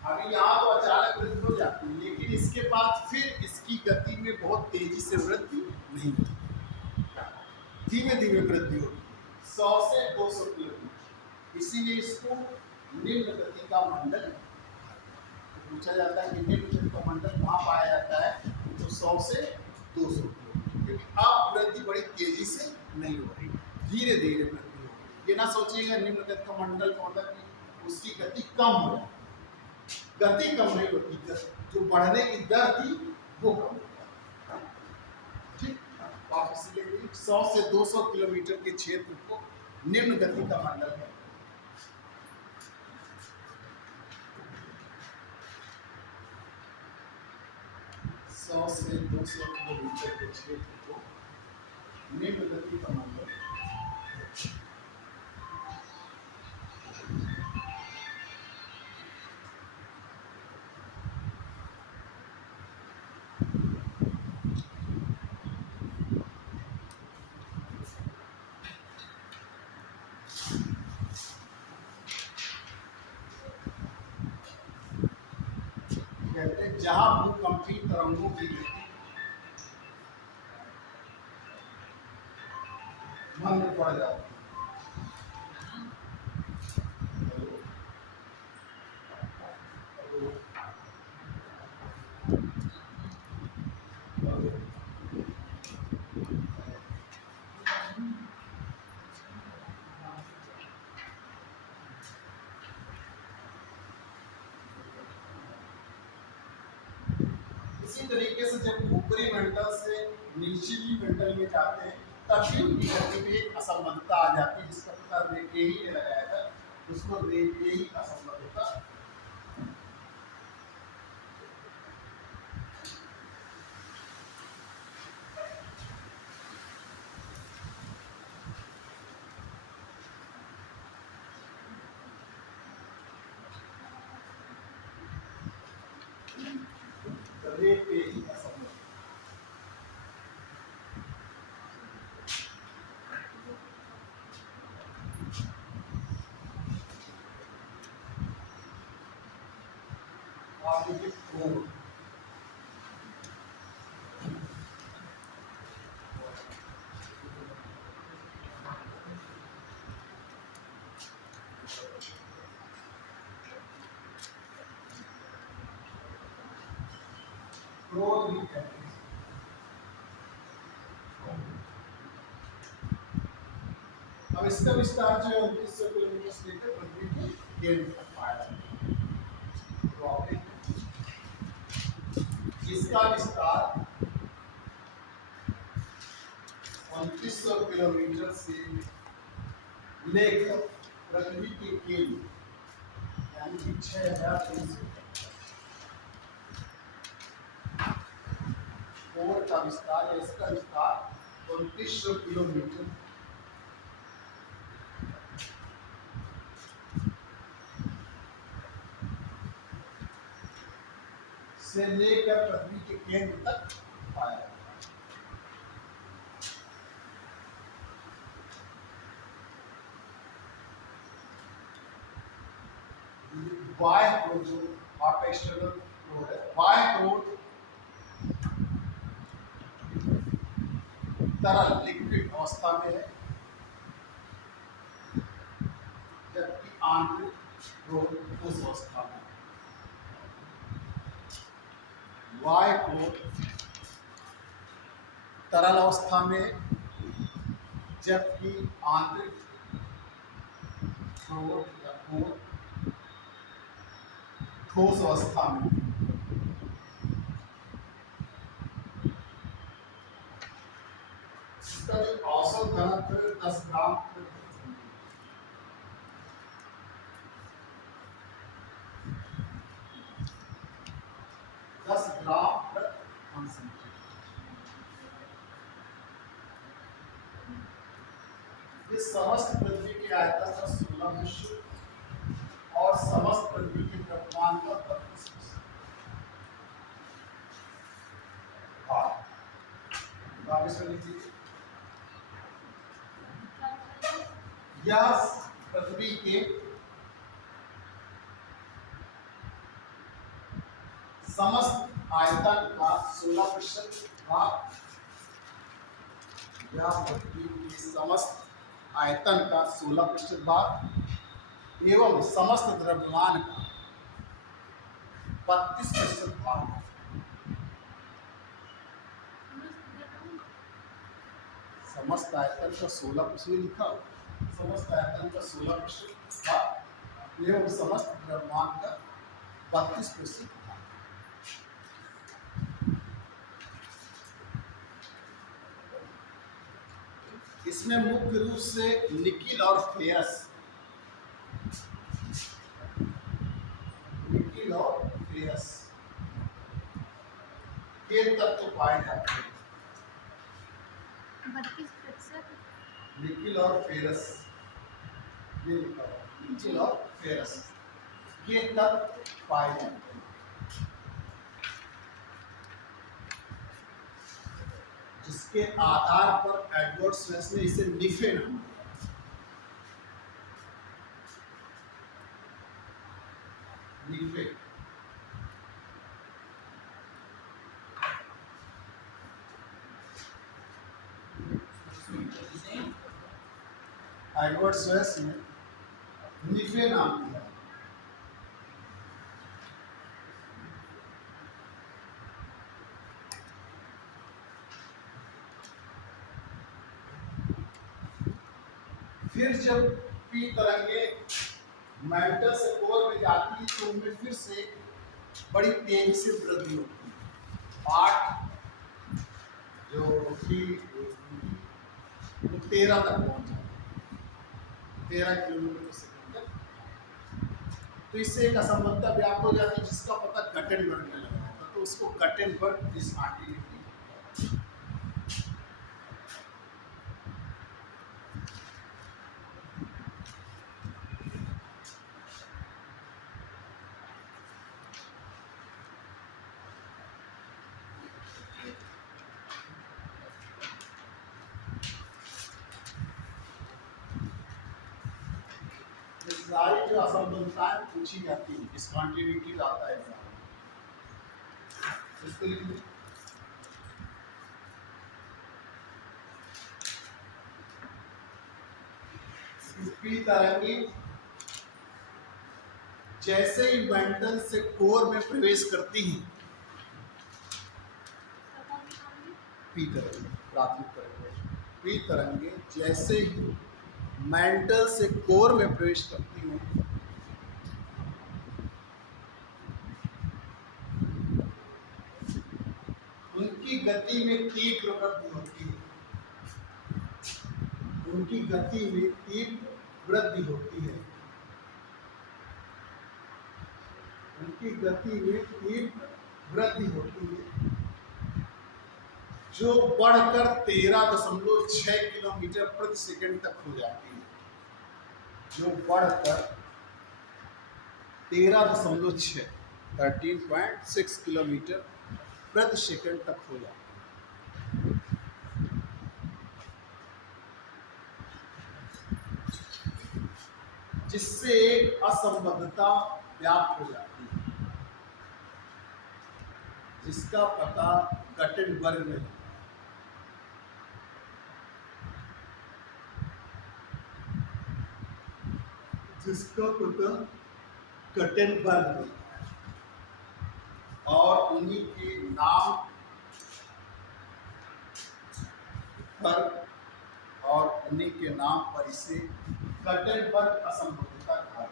अभी यहाँ तो अचानक वृद्धि हो जाती है, लेकिन इसके बाद फिर इसकी गति में बहुत तेजी से वृद्धि नहीं होती, धीमे धीमे वृद्धि होती है, 100 से 200 किलोमीटर। इसीलिए इसको निम्न गति का मंडल पूछा जाता है कि निम्न गति का मंडल कहाँ पाया जाता है, तो 100 से 200 किलोमीटर। अब वृद्धि बड़ी तेजी से नहीं हो रही, धीरे धीरे वृद्धि हो रही। ये ना सोचिएगा निम्न गति का मंडल का मतलब कि उसकी गति कम हो जाती, गति कम नहीं होती, जो बढ़ने की दर थी वो कम हो जाती। ठीक, आप इसलिए 100 से 200 किलोमीटर के क्षेत्र को निम्न गति का मंडल है। सौ से 200 किलोमीटर के क्षेत्र को निम्न गति का मंडल। कहते हैं जहां भूकंपी तरंगों की गति मंद पड़ जाती है, उसी तरीके से जब ऊपरी मेंटल से निचली मेंटल में जाते हैं तब भी उनकी गति में एक असंबद्धता आ जाती है, जिसका पता रेखीय ही लगाया था, उसको रेखीय ही असंबद्धता। रेखीय ही असंबद्धता। आगे के कोण, क्रोध भी कहते हैं। अब इसका विस्तार जो है 2900 किलोमीटर से लेकर पृथ्वी के केंद्र तक पाया जाता है। तो आपने इसका विस्तार 2900 किलोमीटर से लेकर पृथ्वी के केंद्र यानी कि 6300 कोण का विस्तार या इसका विस्तार 2900 किलोमीटर से लेकर पृथ्वी के केंद्र तक पाया जाता है। बाह्य क्रोध जो आपका एक्सटर्नल क्रोध है, बाह्य क्रोध तरल लिक्विड अवस्था में है, जबकि आंतरिक क्रोध ठोस अवस्था में है। वायु क्रोध तरल अवस्था में, जबकि आंतरिक क्रोध या क्रोध ठोस अवस्था में। इसका जो औसत घनत्व 10 ग्राम प्रति सेंटीमीटर। 10 ग्राम प्रति सेंटीमीटर। इस समस्त पृथ्वी के आयतन का 16% और समस्त पृथ्वी के द्रव्यमान का 32%। आप इसमें लिख दीजिए, यह पृथ्वी के समस्त आयतन का 16% भाग, यह पृथ्वी के समस्त आयतन का 16% भाग एवं समस्त द्रव्यमान का 32% भाग है। समस्त आयतन का 16% लिखा, समस्त आयतन का 16% भाग एवं समस्त द्रव्यमान का 32% भाग। इसमें मुख्य रूप से निकिल और फेरस, निकिल और फेरस के तत्व पाए जाते हैं। 32%। निकिल और फेरस, ये लिखा हुआ, निकिल और फेरस के तत्व पाए जाते हैं। जिसके आधार पर एडवर्ड स्वेस ने इसे निफे नाम दिया। निफे एडवर्ड स्वेस ने निफे नाम दिया। फिर जब पी तरंगे मेंटल से कोर में जाती है तो उनमें फिर से बड़ी तेजी से वृद्धि होती है। 8 जो कि 13 तक पहुंच जाती, 13 किलोमीटर प्रति सेकंड तक। तो इससे एक असंबद्धता व्याप्त हो जाती है जिसका पता गटेनबर्ग ने लगाया था, तो उसको गटेनबर्ग डिसकंटिन्यूटी। सारी जो असंबद्धताएं पूछी जाती है डिसकंटिन्यूटी आता है एग्जाम में। इसको लिखिए पी तरंगे जैसे ही मेंटल से कोर में प्रवेश करती हैं, पी तरंगे प्राथमिक तरंगे, पी तरंगे जैसे ही मेंटल से कोर में प्रवेश करती हैं, उनकी गति में तीव्र वृद्धि होती है, उनकी गति में तीव्र वृद्धि होती है, उनकी गति में तीव्र वृद्धि होती है, जो बढ़कर 13.6 किलोमीटर प्रति सेकंड तक हो जाती है, जो बढ़कर 13.6 किलोमीटर प्रति सेकंड तक हो जाती है। जिससे एक असंबद्धता व्याप्त हो जाती है जिसका पता गटेनबर्ग ने लगाया। जिसका पता गटेनबर्ग ने और उन्हीं के नाम पर और उन्हीं के नाम पर इसे गटेनबर्ग असंबद्धता कहा जाता है।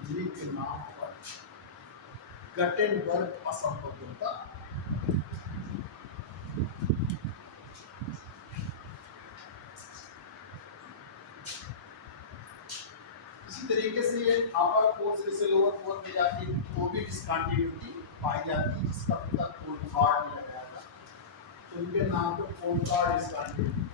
उन्हीं के नाम पर गटेनबर्ग असंबद्धता। इसी तरीके से ये अपर कोर्स जैसे लोअर कोर्स में जाती है तो भी डिसकंटिन्यूटी पाई जाती है जिसका पता कोनकॉर्ड में लगाया था, तो उनके नाम पर कोनकॉर्ड डिसकंटिन्यूटी।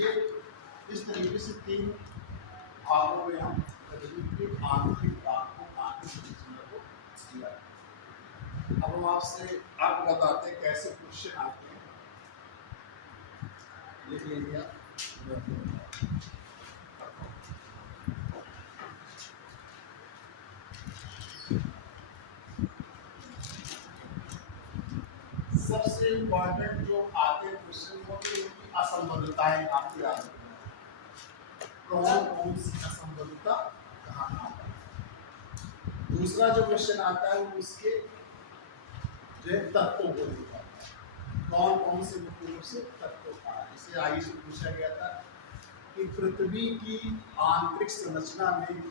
ये इस तरीके से 3 भागों में हम आंतरिक भाग को दिया। अब हम आप बताते हैं कैसे क्वेश्चन आते हैं। लिख लीजिए सबसे इम्पोर्टेंट जो आते हैं क्वेश्चन वो उनकी असंबद्धताएं आपकी आ रही हैं। कौन सी असंबद्धता कहाँ आता है। दूसरा जो क्वेश्चन आता है वो उसके जो तत्वों को दिखाता है, कौन से मुख्य रूप से तत्वों का। इसे आगे से पूछा गया था कि पृथ्वी की आंतरिक संरचना में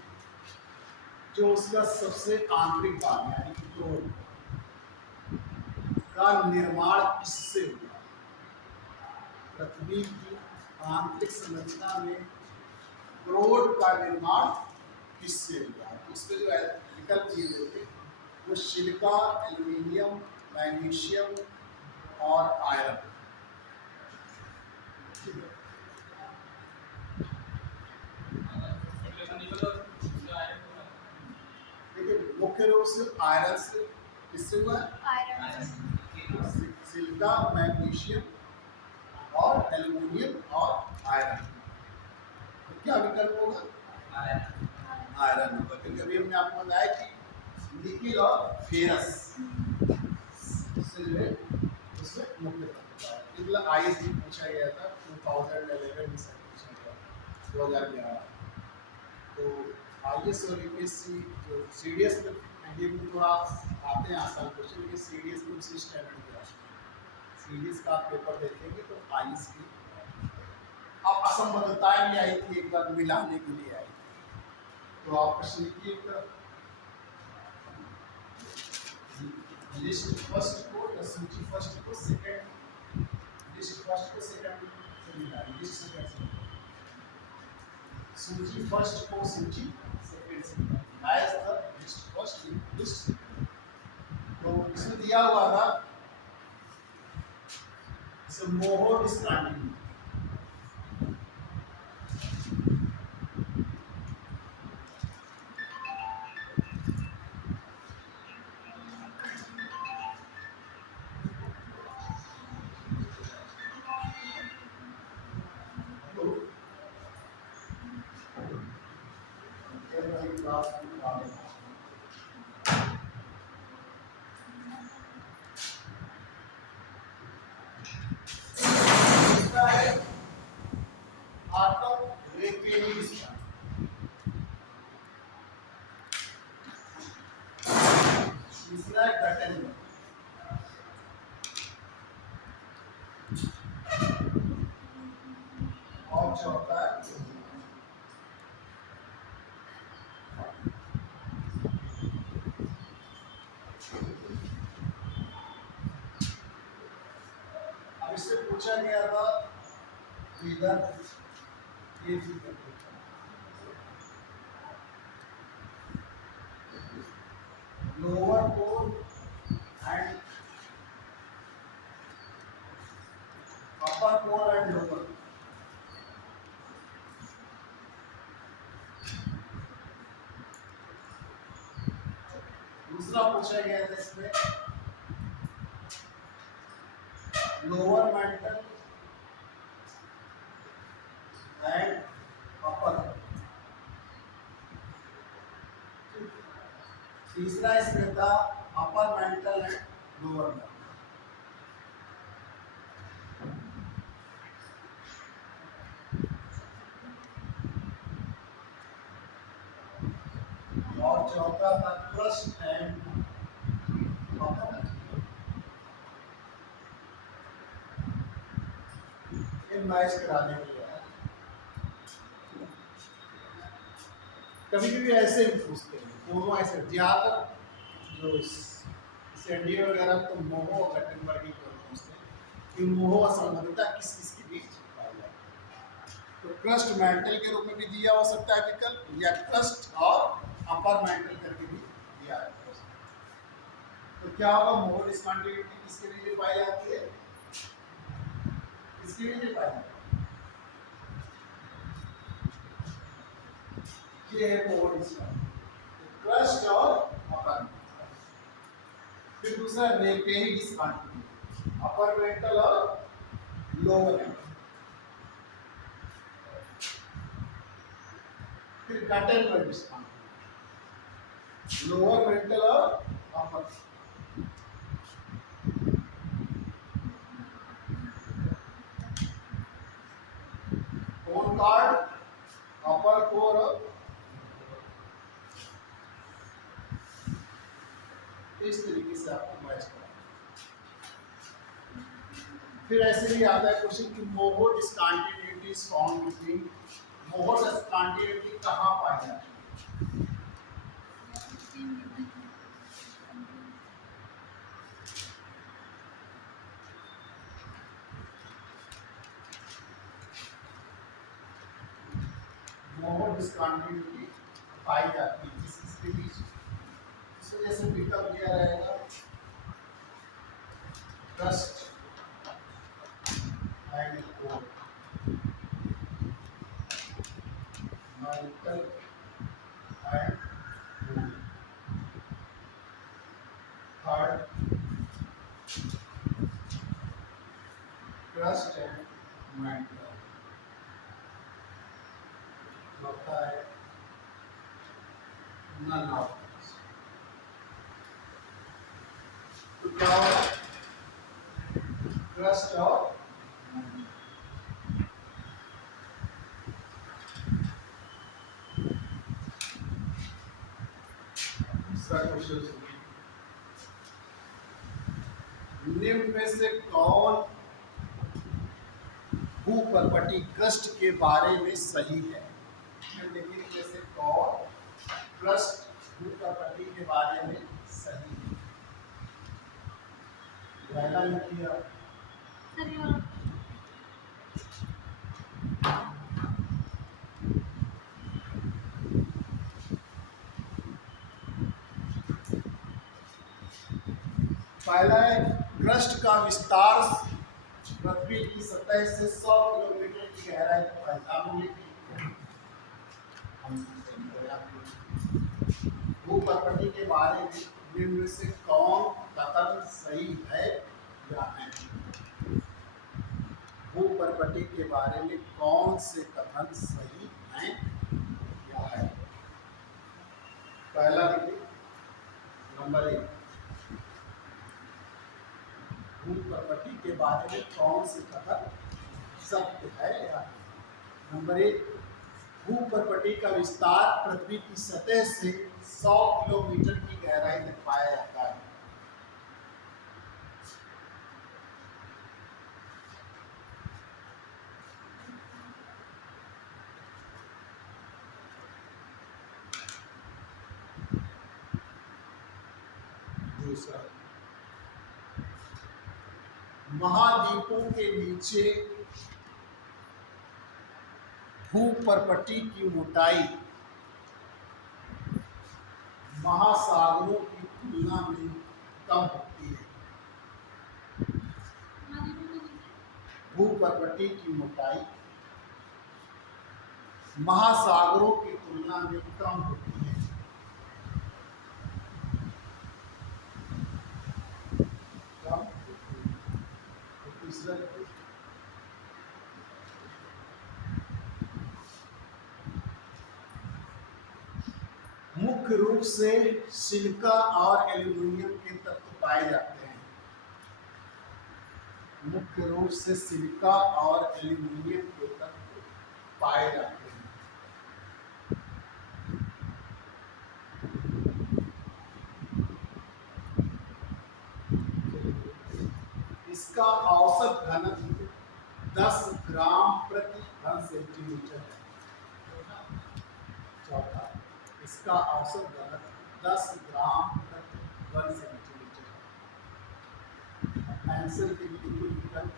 जो उसका सबसे आंतरिक भाग यानी कि कोर का निर्माण किससे हुआ। पृथ्वी की आंतरिक संरचना में क्रोड का निर्माण किससे हुआ। उसमें जो विकल्प दिए हुए थे वो सिलिका, एल्यूमिनियम, मैग्नीशियम और आयरन। देखिए मुख्य रूप से आयरन से किससे हुआ है। आयरन। सिलिका जिनका मैग्नीशियम और एल्यूमिनियम और आयरन, तो क्या विकल्प होगा? आयरन होगा, क्योंकि अभी हमने आपको बताया कि निकिल और फेरस से जो है उसमें मुख्य तत्व है। मतलब आईएसडी पूछा गया था 2011 में से पूछा गया 2011। तो आईएएस और यूपीएससी जो सीडीएस में एनडीए में थोड़ा आते हैं आसान क्वेश्चन, लेकिन सीडीएस में उसी स्टैंडर्ड के आते हैं। सीडीएस का आप पेपर देखेंगे तो आईएएस की अब असंबद्धताएं भी आई थी, एक बार मिलाने के लिए आई थी। तो आप प्रश्न लिखिए लिस्ट फर्स्ट को या सूची फर्स्ट को सेकंड, लिस्ट फर्स्ट को सेकंड से मिला, लिस्ट सेकंड से सूची फर्स्ट को सूची सेकंड से मिला, as the list first list. तो इसमें दिया हुआ था इसे मोहो डिस्कंटिन्यू, तीसरा है कटन, और चौथा है अब इससे पूछा गया था इधर ये lower core and upper core and lower. दूसरा पूछा गया था इसमें लोअर मेंटल एंड अपर। तीसरा इसमें था upper mantle and lower mental. और चौथा था क्रस्ट एंड अपर। ये मैच कराने के लिए है। कभी कभी ऐसे भी पूछते हैं, दोनों ऐसे ज्यादातर जो एनडीए वगैरह तो मोहो और गटेनबर्ग की पूछते हैं कि मोहो असंबद्धता किस किस के बीच पाई जाती है। तो क्रस्ट मेंटल के रूप में भी दिया हो सकता है विकल्प, या क्रस्ट और अपर मेंटल करके भी दिया है। तो क्या होगा, मोहो डिस्कंटिन्यूटी किसके लिए पाई जाती है, किसके लिए पाई जाती है? ये है मोहो डिस्कंटिन्यूटी, क्रस्ट और अपर। फिर दूसरा रेपेही डिस्कंटिन्यूटी, अपर मेंटल और लोअर मेंटल। फिर गटेनबर्ग डिस्कंटिन्यूटी, लोअर मेंटल और अपर। कोर कार्ड, अपर कोर और इस तरीके से आपको मैच करना। फिर ऐसे भी आता है क्वेश्चन कि Moho discontinuity is found between, Moho discontinuity कहां पाई जाती है? मोहो डिस्कंटिन्यूटी पाई जाती है किसके बीच? इस वजह से विकल्प दिया रहेगा crust and core, mantle and third crust and mantle. चौथा है नन ऑफ दिस। तो क्या होगा? क्रस्ट और दूसरा क्वेश्चन सुनिए। निम्न में से कौन भूपर्पटी क्रस्ट के बारे में सही है? निम्नलिखित में से कौन क्रस्ट भूपर्पटी के बारे में सही है? पहला लिखिए आप। सर ये वाला पहला है क्रस्ट का विस्तार पृथ्वी की सतह से 100 किलोमीटर की गहराई तक फैलता है। भूपर्पटी के बारे में निम्न में से कौन कथन सही है या नहीं? भूपर्पटी के बारे में कौन से कथन सही हैं या है? पहला देखिए, नंबर 1, भूपर्पटी के बारे में कौन से कथन सत्य है या नहीं? नंबर 1, भूपर्पटी का विस्तार पृथ्वी की सतह से 100 किलोमीटर की गहराई तक पाया जाता है। दूसरा, महाद्वीपों के नीचे भूपर्पटी की मोटाई महासागरों की तुलना में कम होती है। भूपर्पटी की मोटाई महासागरों की तुलना में कम होती है। कम होती है। तो तीसरा, मुख्य रूप से सिलिका और एल्यूमीनियम के तत्व पाए जाते हैं। मुख्य रूप से सिलिका और एल्यूमीनियम के तत्व पाए जाते हैं। इसका औसत घनत्व 10 ग्राम प्रति घन सेंटीमीटर है। चौथा, इसका औसत घनत्व 10 ग्राम प्रति घन सेंटीमीटर है। आंसर के लिए विकल्प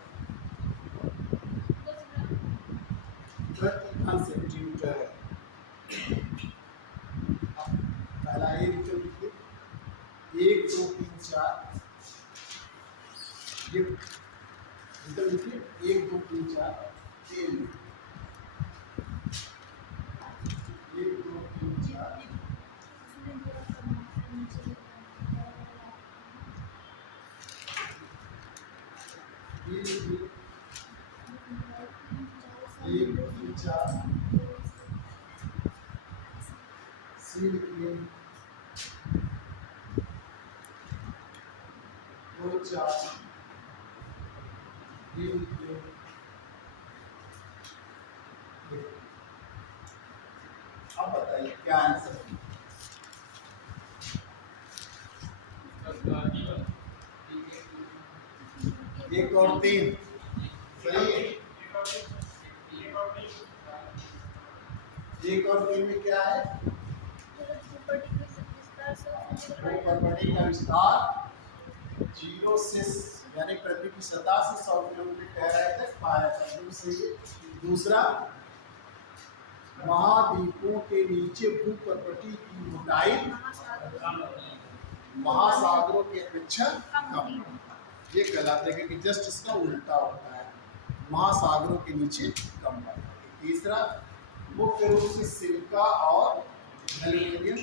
प्रति घन सेंटीमीटर है। पहला ए विकल्प लिखिए, 1 2 3 4। ये विकल्प लिखिए, 1 2 3 4 3। 1 2 3 4। ये लिखिए, 1 2 3 4। सी लिखिए, 2 4। डी लिखिए। अब बताइए क्या आंसर है? एक और 3 सही है। 1 और 3 में क्या है? भूपर्पटी का विस्तार 0 से यानी पृथ्वी की सतह से 100 किलोमीटर गहराई तक पाया जाता है। सही है। दूसरा, महाद्वीपों के नीचे भूपर्पटी की मोटाई महासागरों की अपेक्षा कम। ये गलत है क्योंकि जस्ट इसका उल्टा होता है, महासागरों के नीचे कम पाया जाता है। तीसरा, मुख्य रूप से सिलिका और एल्यूमीनियम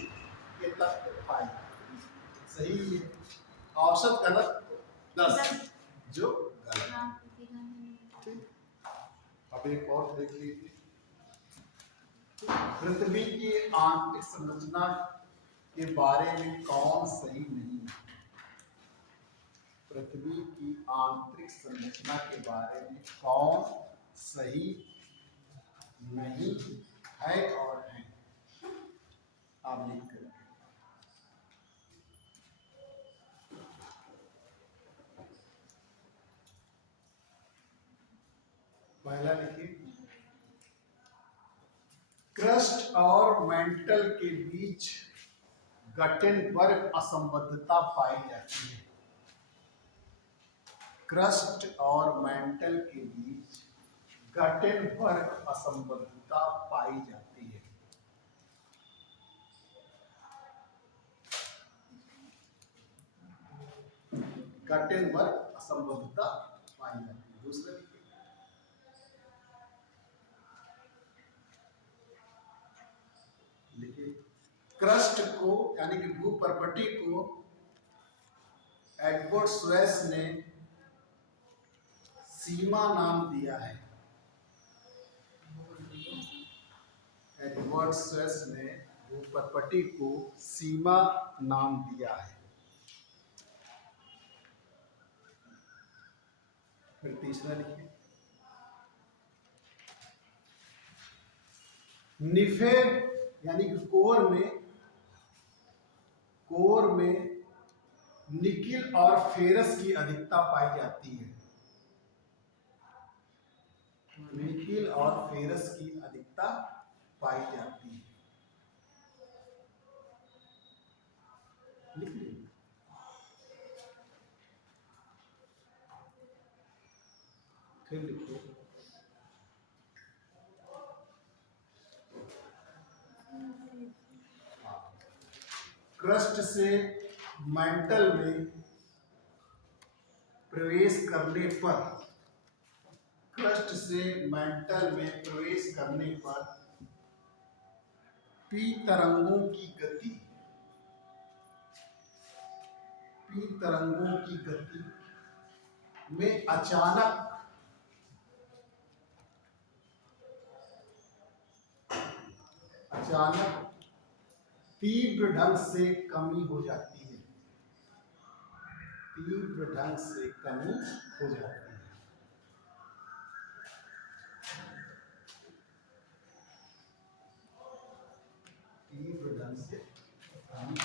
के तत्व पाए जाते हैं। सही है। औसत घनत्व 10 जो गलत। अब एक और देख लीजिए, पृथ्वी की आंतरिक संरचना के बारे में कौन सही नहीं है? पृथ्वी की आंतरिक संरचना के बारे में कौन सही नहीं है और है? आप लिख कर पहला लिखिए, क्रस्ट और मेंटल के बीच गटेनबर्ग असंबद्धता पाई जाती है। क्रस्ट और मेंटल के बीच गटेनबर्ग असंबद्धता पाई जाती है। गटेनबर्ग असंबद्धता पाई जाती है। दूसरा देखिए, क्रस्ट को यानी कि भूपर्पटी को एडवर्ड स्वेस ने सीमा नाम दिया है। एडवर्ड स्वेस ने भूपर्पटी को सीमा नाम दिया है। फिर तीसरा लिखिए, निफे यानी कि कोर में निकिल और फेरस की अधिकता पाई जाती है। निकिल और फेरस की अधिकता पाई जाती है। लिख लीजिए। फिर लिखो, क्रस्ट से मेंटल में प्रवेश करने पर, क्रस्ट से मेंटल में प्रवेश करने पर पी तरंगों की गति, पी तरंगों की गति में अचानक तीव्र ढंग से कमी हो जाती है। तीव्र ढंग से कमी हो जाती है। तीव्र ढंग से कमी,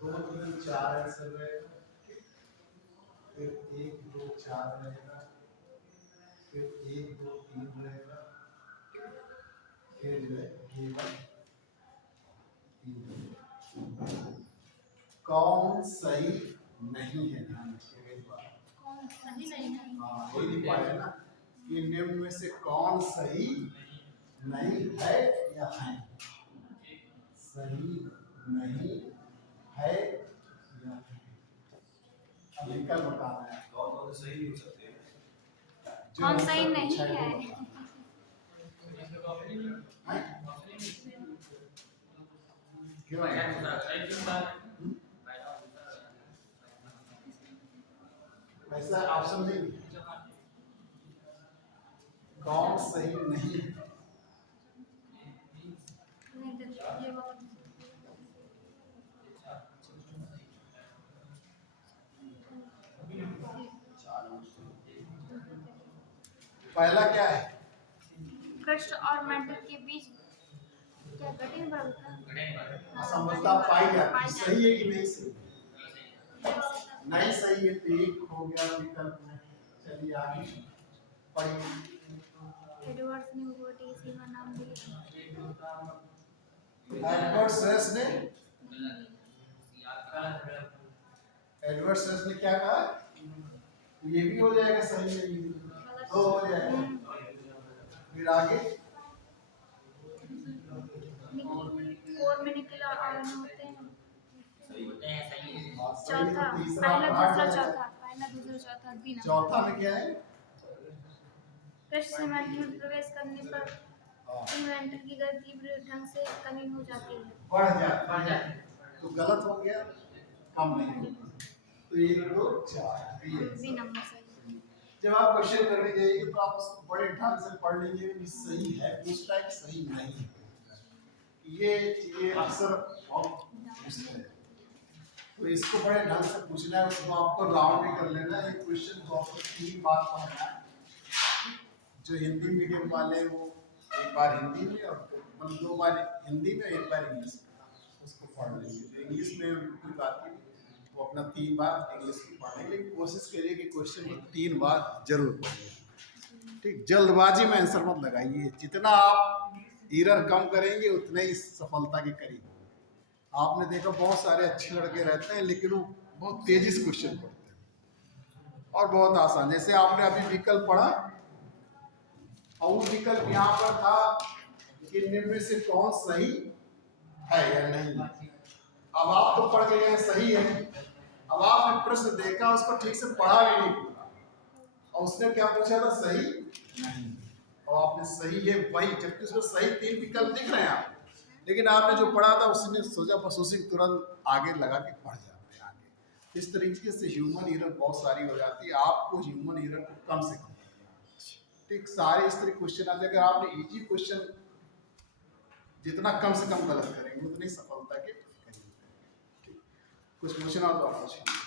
2 3 4 ऐसे रहेगा, फिर 1 2 4 रहेगा, फिर 1 2 3 रहेगा, फिर जो है केवल 3। कौन सही नहीं है? ध्यान रखिएगा। कौन सही नहीं है? हाँ, वही लिखा है ना कि निम्न में से कौन सही नहीं है या है? सही नहीं है या है? अब विकल्प बताना है। कौन सही नहीं हो सकते हैं। कौन सही नहीं है? क्यों है? ऐसा ऑप्शन नहीं है। कौन सही नहीं है? ये वाला पहला क्या है? क्रस्ट और मेंटल के बीच क्या गटेनबर्ग था? असंबद्धता पाई जाती है। सही है कि नहीं सही? नहीं सही है तो एक हो गया विकल्प में। चलिए आगे पढ़िए। एडवर्ड्स ने भूपर्पटी सीमा नाम दिया। एडवर्ड स्वेस ने क्या कहा? ये भी हो जाएगा सही नहीं है, तो हो जाएगा। फिर आगे कोर में निकल और आयन होते हैं। चौथा, तीसरा पहला भाग दूसरा है। चौथा, पहला दूसरा चौथा बिना। चौथा में क्या है? क्रस्ट से मेंटल में प्रवेश करने पर हाँ, मेंटल की गति तीव्र ढंग से कमी हो जाती है। बढ़ जाता है तो गलत हो गया, कम नहीं होगा। तो 1 2 4 बी नंबर सही। जब आप क्वेश्चन करने जाइए तो आप उसको बड़े ढंग से पढ़ लीजिए कि सही है पूछता है कि सही नहीं है। ये अक्सर बहुत पूछते हैं, तो इसको बड़े ढंग से पूछना है, उसको आपको राउंड ही कर लेना है। क्वेश्चन को आपको 3 बार पढ़ना है। जो हिंदी मीडियम वाले वो एक बार हिंदी में और 2 बार हिंदी में, 1 बार इंग्लिश में उसको पढ़ लेंगे। तो इंग्लिश में कोई बात नहीं, वो अपना 3 बार इंग्लिश में पढ़ेंगे, लेकिन कोशिश करिए कि क्वेश्चन को 3 बार जरूर पढ़िए। ठीक, जल्दबाजी में आंसर मत लगाइए। जितना आप एरर कम करेंगे उतने ही सफलता के करीब। आपने देखा बहुत सारे अच्छे लड़के रहते हैं लेकिन वो बहुत तेजी से क्वेश्चन पढ़ते हैं और बहुत आसान। जैसे आपने अभी विकल्प पढ़ा और वो विकल्प यहाँ पर था कि निम्न में से कौन सही है या नहीं। अब आप तो पढ़ के गए सही है, अब आपने प्रश्न देखा उसको ठीक से पढ़ा भी नहीं पूरा और उसने क्या पूछा था सही नहीं, और आपने सही है वही, जबकि उसमें सही 3 विकल्प दिख रहे हैं आप, लेकिन आपने जो पढ़ा था उसने सोचा प्रोसेसिंग तुरंत आगे लगा के पढ़ जाते हैं आगे। इस तरीके से ह्यूमन एरर बहुत सारी हो जाती है। आपको ह्यूमन एरर को कम से कम, ठीक, सारे इस तरह क्वेश्चन आते हैं। अगर आपने इजी क्वेश्चन जितना कम से कम गलत करेंगे उतनी सफलता के करीब। कुछ क्वेश्चन और तो आप पूछेंगे।